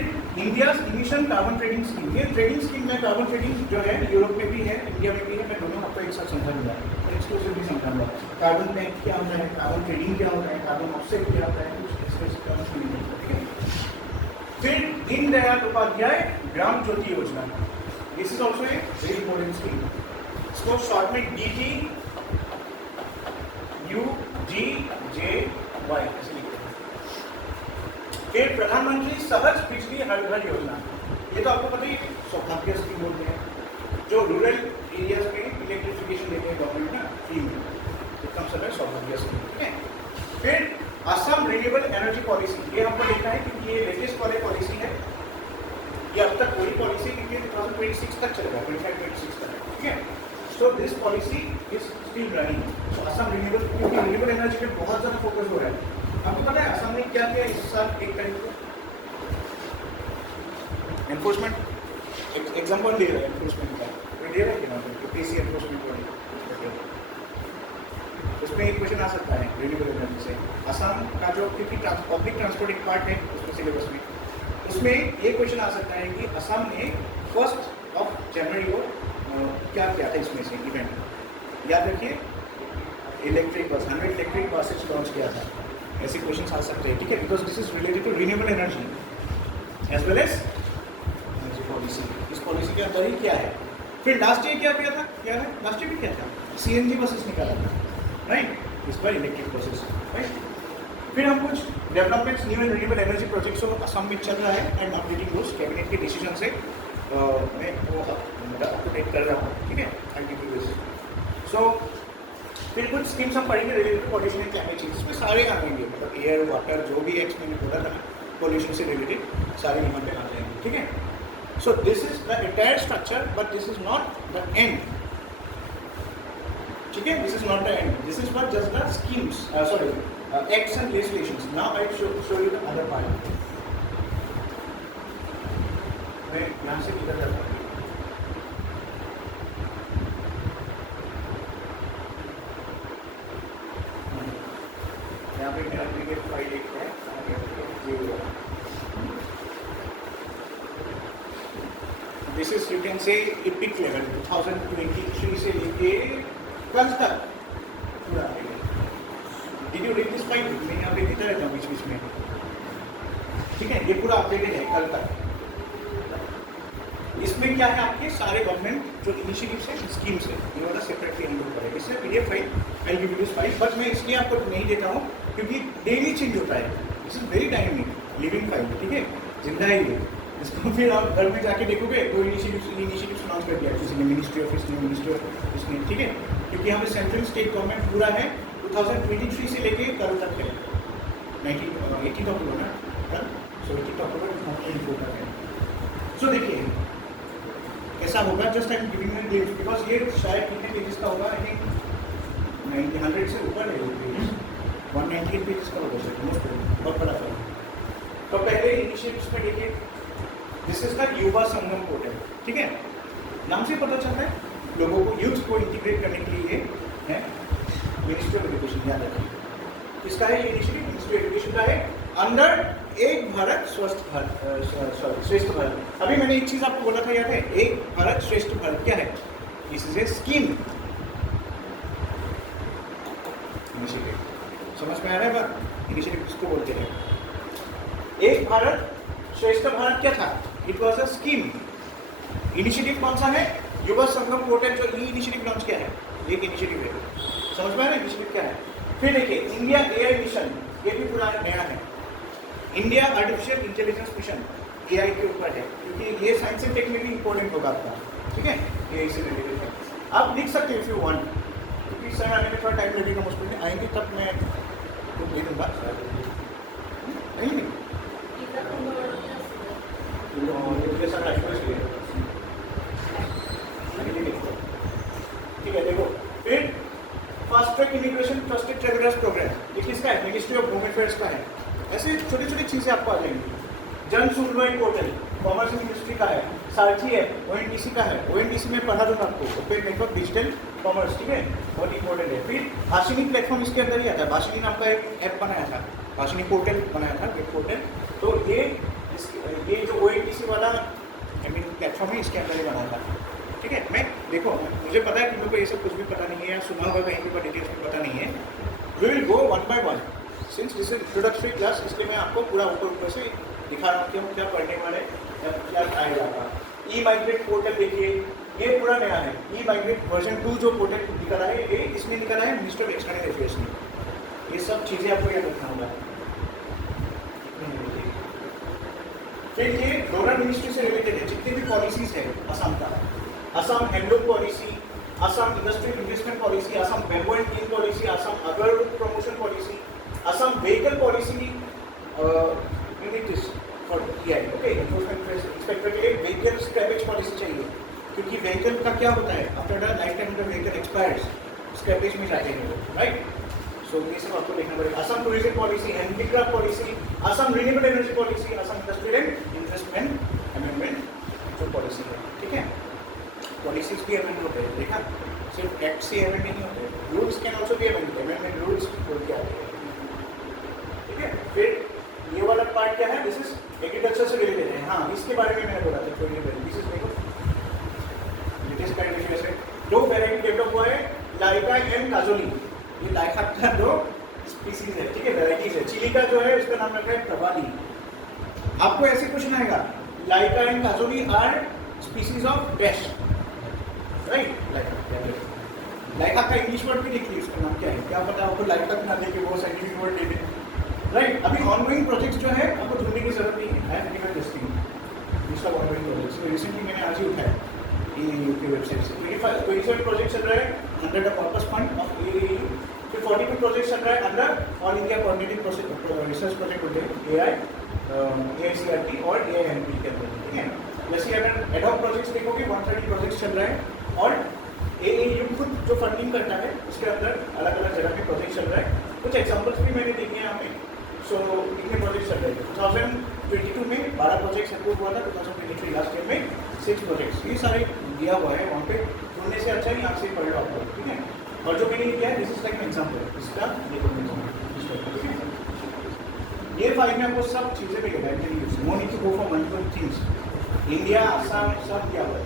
India initial carbon trading scheme, ये ट्रेडिंग स्कीम में कार्बन ट्रेडिंग जो है यूरोप में भी है, इंडिया में भी है, मैं दोनों आपको एक साथ समझाऊंगा, एक्सक्लूसिव भी समझाऊंगा। कार्बन बैंक क्या होता है, कार्बन ट्रेडिंग क्या होता है, कार्बन ऑफसेट क्या होता है, ठीक है। फिर दीनदयाल उपाध्याय ग्राम ज्योति योजना, this is also a very important scheme, इसको शॉर्ट में DTUGJY ऐसे लिखते हैं। फिर प्रधानमंत्री सहज बिजली हर घर योजना, ये तो आपको पता ही, सौभाग्य स्कीम बोलते हैं, जो रूरल एरियाज में इलेक्ट्रिफिकेशन देते हैं गवर्नमेंट ना फ्री में, एकदम सब है सौभाग्य स्कीम, ठीक है। फिर असम रिन्यूएबल एनर्जी पॉलिसी, ये हमको देखना है क्योंकि ये लेटेस्ट वाली पॉलिसी है, ये अब तक वही पॉलिसी क्योंकि 2026 तक चलेगा, 25-26 तक, ठीक है। So this policy is still running. So Assam renewable, क्योंकि रिन्यूएबल एनर्जी पे बहुत ज़्यादा फोकस हो रहा है। आपको पता है असम ने क्या किया इस साल, एक तारीख को एनफोर्समेंट एग्जाम्पल दे रहा है, एनफोर्समेंट का कोई दे रहा है कि ना, PC एनफोर्समेंट वाली, उसमें एक क्वेश्चन आ सकता है रिन्यूएबल एनर्जी से, असम का जो, क्योंकि पब्लिक ट्रांसपोर्ट एक पार्ट है उसमें सिलेबस में, उसमें ये क्वेश्चन आ सकता है कि असम ने 1 जनवरी को क्या किया था इसमें से इवेंट, याद रखिए, electric bus, 100 electric buses launch किया था, ऐसे क्वेश्चन आ सकते हैं, ठीक है, because this is related to renewable energy as well as energy policy, इस पॉलिसी के अंदर ही क्या है। फिर लास्ट ईयर क्या किया था, लास्ट ईयर भी क्या था, CNG बसेस निकाला था, राइट, इस बार इलेक्ट्रिक बसेस, राइट। फिर हम कुछ developments new and renewable energy projects Assam में चल रहा है एंड अपडेटिंग दोस, कैबिनेट के डिसीजन से मैं वो अपडेट कर रहा हूँ, ठीक है, ITPS। सो फिर कुछ स्कीम्स हम पढ़ेंगे related pollution and climate change, इसमें सारे आ जाएंगे, मतलब एयर वाटर जो भी एक्स मैंने बोला था पॉल्यूशन से रिलेटेड सारे यहाँ पे आ जाएंगे, ठीक है। सो this is the entire structure, but this is not the end, ठीक है, this is not the end, this is not just the schemes, sorry acts and legislations. Now I show you the other part. मैं यहाँ से निकल जाता हूँ, यहाँ पे मेरा क्रिकेट फाइल एक है, दिस इज यू कैन से इपिक लेवल 2023 से लेके कल तक पूरा। Did you read this file? मैं यहाँ पे देता रहता हूँ बीच में, ठीक है, ये पूरा अपडेटेड है कल तक। इसमें क्या है, आपके सारे गवर्नमेंट जो इनिशिएटिव्स है, स्कीम्स है, ये वाला सेपरेटली हैंडल करेगा, इससे PDF file I give you this file, but मैं इसलिए आपको नहीं देता हूँ क्योंकि डेली चेंज होता है, this is very dynamic living file, ठीक है, जिंदा है ये। इसको फिर आप घर में जाके देखोगे तो इनिशिएटिव्स लॉन्च कर दिया किसी ने, मिनिस्ट्री ऑफ इसने, मिनिस्ट्री ऑफ इसने, ठीक है, क्योंकि यहाँ पे सेंट्रल स्टेट गवर्नमेंट पूरा है, 2023 से लेके कल तक है 18 अक्टूबर ना कल, सो 18 अक्टूबर 2024 तक है। सो देखिए कैसा होगा, just I am giving you date because ये शायद कितने पेजेस का होगा, आई थिंक 100 से ऊपर है ये पेज, 198 पेजेस का होगा शायद, मोस्ट बहुत बड़ा था। तो पहले इनिशिएटिव्स में देखिए, this is the Yuva Sangam portal, ठीक है, नाम से पता चलता है लोगों को, यूथ को इंटीग्रेट करने के लिए है मिनिस्ट्री ऑफ एजुकेशन, याद रखिए किसका है ये इनिशिएटिव, मिनिस्ट्री ऑफ एजुकेशन का है, अंडर एक भारत स्वस्थ भारत, श्रेष्ठ भारत। अभी मैंने एक चीज आपको बोला था, याद है, एक भारत श्रेष्ठ भारत क्या है, this is a scheme, initiative, समझ में आ रहा है बात, इनिशिएटिव किसको बोलते हैं, एक भारत श्रेष्ठ भारत क्या था, it was a scheme. Initiative कौन सा है, युवा संगम पोर्टल, जो ई इनिशिएटिव लॉन्च किया है, एक इनिशिएटिव है, समझ में आ रहा है इनिशिएटिव क्या है। फिर देखिए इंडिया एआई मिशन, ये भी पूरा नया है, India artificial intelligence mission AI के ऊपर है, क्योंकि ये साइंस एंड टेक में भी इंपॉर्टेंट होगा आपका, ठीक है, एआई से रिलेटेड है, आप लिख सकते हो इफ यू वांट, क्योंकि सर आने में थोड़ा टाइम लगेगा, मुश्किल आएंगे तब मैं तो दे दूँगा, नहीं ठीक है। देखो फिर fast track immigration trusted travellers programme, ये किसका है, मिनिस्ट्री ऑफ होम अफेयर्स का है। ऐसे छोटी छोटी चीज़ें आपको आ जाएंगी। जन सुनवाई पोर्टल कॉमर्स एंड इंडस्ट्री का है, सारथी है ओएनडीसी का है, ओएनडीसी में पढ़ा दूंगा आपको, ओपन नेटवर्क डिजिटल कॉमर्स, ठीक है, बहुत इंपॉर्टेंट है। फिर भाषिनी प्लेटफॉर्म इसके अंदर ही आता है, भाषिनी नाम का एक ऐप बनाया था, भाषिनी पोर्टल बनाया था, वेब पोर्टल, तो ये जो ओएनडीसी वाला आई मीन प्लेटफॉर्म है, इसके अंदर ही बनाया था, ठीक है। मैं देखो मुझे पता है कि मेरे को ये सब कुछ भी पता नहीं है, या सुना होगा कहीं पर डिटेल्स में पता नहीं है, we will go one by one, since this is introductory class, इसलिए मैं आपको पूरा ऊपर से दिखा रहा हूँ कि हम क्या पढ़ने वाले, क्या आएगा आपका। ई माइग्रेट पोर्टल देखिए, ये पूरा नया है, ई माइग्रेट वर्जन 2 जो पोर्टल निकला है, ये इसमें निकला है मिनिस्टर ऑफ एक्सटर्नल अफेयर्स ने, ये सब चीज़ें आपको याद रखना होगा। फिर ये डोनर मिनिस्ट्री से रिलेटेड है, जितनी भी पॉलिसीज है असम का, Assam handloom policy, Assam industrial investment policy, Assam bamboo and teen policy, Assam agarwood promotion policy, Assam vehicle policy, for EI, okay, enforcement inspector के लिए व्हीकल स्क्रैपेज पॉलिसी चाहिए, क्योंकि व्हीकल का क्या होता है, after life time the vehicle expires scrappage में जाते हैं, राइट। सो ये सब आपको देखना पड़ेगा। Assam tourism policy, handicraft policy, Assam renewable energy policy, Assam industrial and investment amendment जो पॉलिसी है, ठीक है, पॉलिसीज भी अमेंड होते हैं, देखा, सिर्फ एक्ट से अमेंड नहीं होते, rules can also be amend, amendment rules बोल के आते हैं, ठीक है। फिर ये वाला पार्ट क्या है, दिस इज एग्रीकल्चर से रिलेटेड है, हाँ इसके बारे में मैंने बोला था थोड़ी देर पहले, दिस इज देखो लेटेस्ट काइंड है, दो वैरायटी डेवलप हुआ है, लाइका एंड काजोली, ये लाइका का दो स्पीसीज है, ठीक है, वैराइटीज है। चिली का जो है उसका नाम रखा है प्रवाली, आपको ऐसे क्वेश्चन आएगा, Laika and Kajoli are species of best, right, Laika का इंग्लिश वर्ड भी देखिए, उसका नाम क्या है, क्या पता आपको लाइका ना देके वो साइंटिफिक वर्ड दे दे, राइट। अभी ऑनगोइंग प्रोजेक्ट्स जो है आपको ढूंढने की जरूरत नहीं है, आई एम एनिमल टेस्टिंग, इसका ऑनगोइंग प्रोजेक्ट्स रिसेंटली मैंने आज ही उठाया ये वेबसाइट से, 27 प्रोजेक्ट चल रहा है under the purpose fund of AI, फिर 42 प्रोजेक्ट चल रहा है under all India coordinated research project होते हैं एआई, एआईसीआरटी और एआईएमपी के अंदर, ठीक है। जैसे अगर एडहॉक प्रोजेक्ट्स देखोगे 130 प्रोजेक्ट्स चल रहा है, और एआईयू खुद जो फंडिंग करता है उसके अंदर अलग अलग जगह पे प्रोजेक्ट चल रहा है, कुछ एग्जांपल्स भी मैंने देखे हैं यहाँ पे। सो कितने प्रोजेक्ट चल रहे हैं, 2022 में 12 प्रोजेक्ट्स अप्रूव हुआ था, 2023 लास्ट ईयर में 6 प्रोजेक्ट्स, ये सारे दिया हुआ है वहाँ पे, ढूंढने से अच्छा यहाँ से पढ़ लो आप लोग, ठीक है। और जो मैंने किया है this is like an example, इसका ठीक है, ये फाइल में आपको सब चीज़ें मिलेगा, no need to go for multiple things, India Assam सब दिया हुआ है,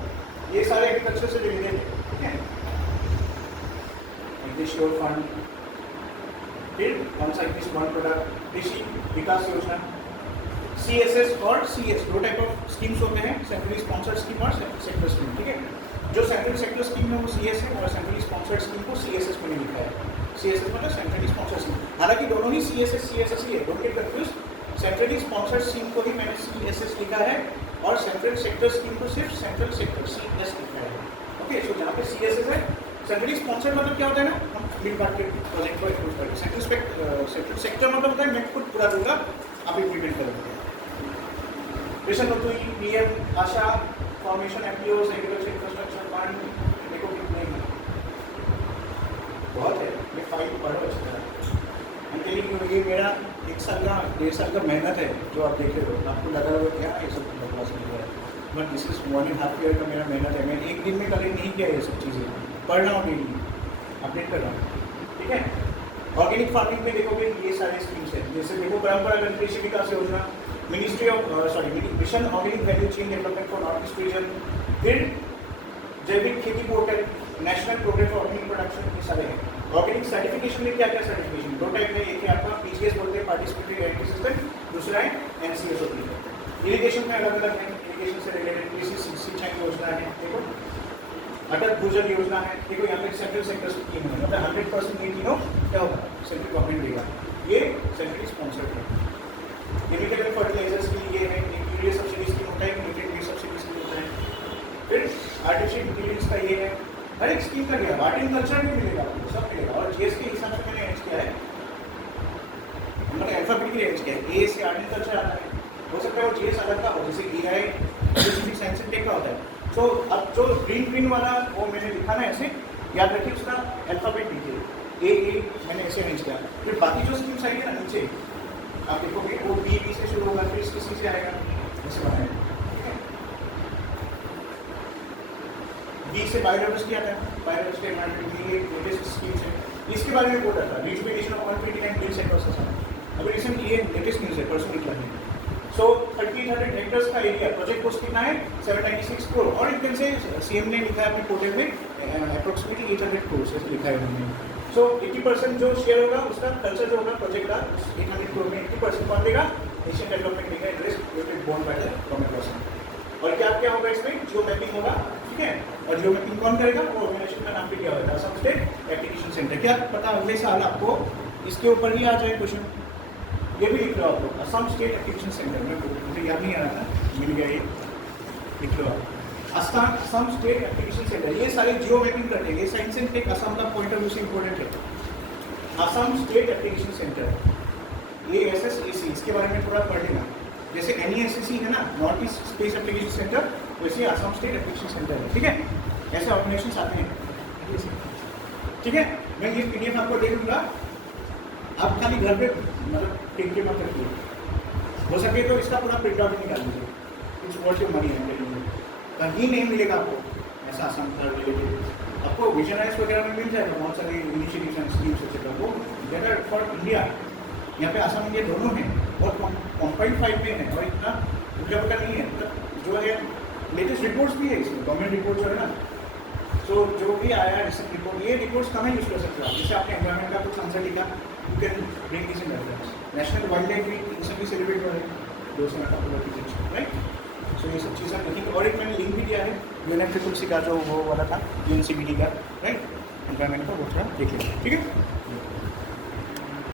ये सारे एग्रीकल्चर से रिलेटेड है, ठीक है। एग्रीश्योर फंड, फिर वन साइंटिस्ट वन प्रोडक्ट, कृषि विकास योजना, CSS और CS दो टाइप ऑफ स्कीम्स होते हैं, सेंट्रली स्पॉन्सर्ड स्कीम और सेंट्रल सेक्टर स्कीम, ठीक है। जो सेंट्रल सेक्टर स्कीम है वो CS है, और सेंट्रली स्पॉन्सर्ड स्कीम को CSS में लिखा है, CSS मतलब सेंट्रली स्पॉन्सर्ड स्कीम, हालांकि दोनों ही CSS CSS ही है, don't get confuse, centrally sponsored scheme को ही मैंने CSS लिखा है, और सेंट्रल सेक्टर स्कीम को सिर्फ सेंट्रल सेक्टर CS लिखा है, ओके। सो जहाँ पे CSS है सेंट्रली स्पॉन्सर्ड मतलब क्या होता है ना, हम मिड मार्केट प्रोजेक्ट को एक्सपोज करते हैं। सेंट्रल सेक्टर मतलब होता है मैं खुद पूरा दूंगा, आप इम्प्लीमेंट करोगे। मिशन होती PM Aasha formation FPO agriculture infrastructure fund, देखो कितने हैं, बहुत है। ये फाइल पढ़ो अच्छी तरह। हम कहेंगे ये मेरा 1 साल का 1.5 साल का मेहनत है जो आप देख रहे हो। आपको लगा होगा क्या ये सब बकवास मिल रहा है, बट दिस इज 1.5 ईयर का मेरा मेहनत है। मैंने एक दिन में कलेक्ट नहीं किया ये सब चीज़ें, पढ़ रहा हूँ डेली, अपडेट कर रहा हूँ, ठीक है। ऑर्गेनिक फार्मिंग में देखोगे ये सारे स्कीम्स हैं, जैसे देखो परंपरागत Krishi Vikas Yojana, ministry of mission organic value chain development for north east region, फिर Jaivik Kheti portal, national programme for organic production, ये सारे हैं। ऑर्गेनिक सर्टिफिकेशन में क्या क्या सर्टिफिकेशन, 2 टाइप है, एक है आपका पीसीएस बोलते हैं पार्टिसिपेटरी गारंटी सिस्टम, दूसरा है एनसीएस होती है। इरिगेशन में अलग अलग है, इरिगेशन से रिलेटेड कृषि सिंचाई योजना है, देखो अटल भूजल योजना है, देखो यहाँ पे सेंट्रल सेक्टर स्कीम है, मतलब 100% ये तीनों क्या होगा सेंट्रल गवर्नमेंट देगा, ये सेंट्रली स्पॉन्सर्ड है। केमिकल एंड फर्टिलाइजर्स के लिए है, यूरिया सब्सिडी स्कीम होता है, न्यूट्रिएंट सब्सिडी स्कीम होता है, फिर आर्टिफिशियल इंटेलिजेंस का ये है, हर एक स्कीम का दिया। आर्ट एंड कल्चर भी मिलेगा आपको, सब मिलेगा। और जीएस के हिसाब से मैंने अरेंज किया है, मतलब अल्फाबेटिकली अरेंज किया है, ए से आर्ट एंड कल्चर आता है, हो सकता है वो जीएस अलग का हो, जैसे AI specific science and tech का होता है। सो अब जो ग्रीन वाला वो मैंने लिखा ना ऐसे, याद रखिए उसका अल्फाबेट लिखिए, ए मैंने ऐसे अरेंज किया। फिर बाकी जो स्कीम्स आएगी ना नीचे आप देखोगे वो बी से शुरू होगा, फिर किसी से आएगा, ऐसे बनाएगा, ठीक है। बी से बायोडाइवर्सिटी आता है, बायोडाइवर्सिटी एनवायरनमेंट की एक लेटेस्ट स्कीम्स है, इसके बारे में बोल रहा था, rejuvenation of 129 bills across Assam, अभी रिसेंट ये लेटेस्ट न्यूज़ है, परसों निकला है। सो 3800 हेक्टर्स का एरिया, प्रोजेक्ट कॉस्ट कितना है 796 करोड़, और यू कैन से सीएम ने लिखा है अपने पोर्टल में अप्रोक्सीमेटली 800 करोड़ ऐसे लिखा है उन्होंने। सो 80% जो शेयर होगा उसका खर्चा जो होगा प्रोजेक्ट का 800 करोड़ में 80% कौन देगा, एशियन डेवलपमेंट देगा, interest borne by the government person. और क्या क्या होगा इसमें, जियो मैपिंग होगा, ठीक है। और जियो मैपिंग कौन करेगा, वो ऑर्गेनाइजेशन का नाम भी क्या होगा, असम स्टेट एप्लीकेशन सेंटर। क्या पता अगले साल आपको इसके ऊपर ही आ जाए क्वेश्चन, ये भी लिख लो आप लोग, असम स्टेट एप्लीकेशन सेंटर में, मुझे याद नहीं आ रहा था, मिल गया ये, लिख लो आप असम स्टेट एप्लीकेशन सेंटर। ये सारे जियो मैपिंग करते हैं, ये साइंस एंड टेक असम का पॉइंट ऑफ व्यू से इंपॉर्टेंट है। असम स्टेट एप्लीकेशन सेंटर, ये SSAC, इसके बारे में थोड़ा पढ़ लेना। जैसे NESSC है ना, north east space application centre, वैसे असम स्टेट एप्लीकेशन सेंटर है, ठीक है। ऐसे ऑर्गेनाइजेशन आते हैं, ठीक है। मैं ये PDF आपको दे दूँगा, आप खाली घर पे मतलब प्रिंट के मत रखिए, हो सके तो इसका पूरा प्रिंट आउट निकाल लीजिए, कुछ वॉट योर मनी है, कहीं नहीं मिलेगा आपको ऐसा असम का रिलेटेड। आपको विजनराइज वगैरह में मिल जाएगा, बहुत सारे इनिशिएटिव्स एंड स्कीम्स एक्सेट्रा, वो बेटर फॉर इंडिया। यहाँ पे असम इंडिया दोनों हैं, और 1.5 में है, और इतना उल्टा पल्टा नहीं है, मतलब जो है लेटेस्ट रिपोर्ट्स भी है इसमें, गवर्नमेंट रिपोर्ट जो है ना। सो जो भी आया है रिसेंट रिपोर्ट, ये रिपोर्ट्स कहाँ यूज़ कर सकते हो आप, जैसे आपने एनवायरमेंट का कुछ आंसर लिखा, you can bring this in reference. National wild life week recently celebrate हो रहा है, 2 से राइट। सो ये सब चीज़ें लिखी, और एक मैंने लिंक भी दिया है UNFCCC का जो वो वाला था UNCBD का, राइट, एनवायरमेंट का, वो थोड़ा देख लीजिए, ठीक है।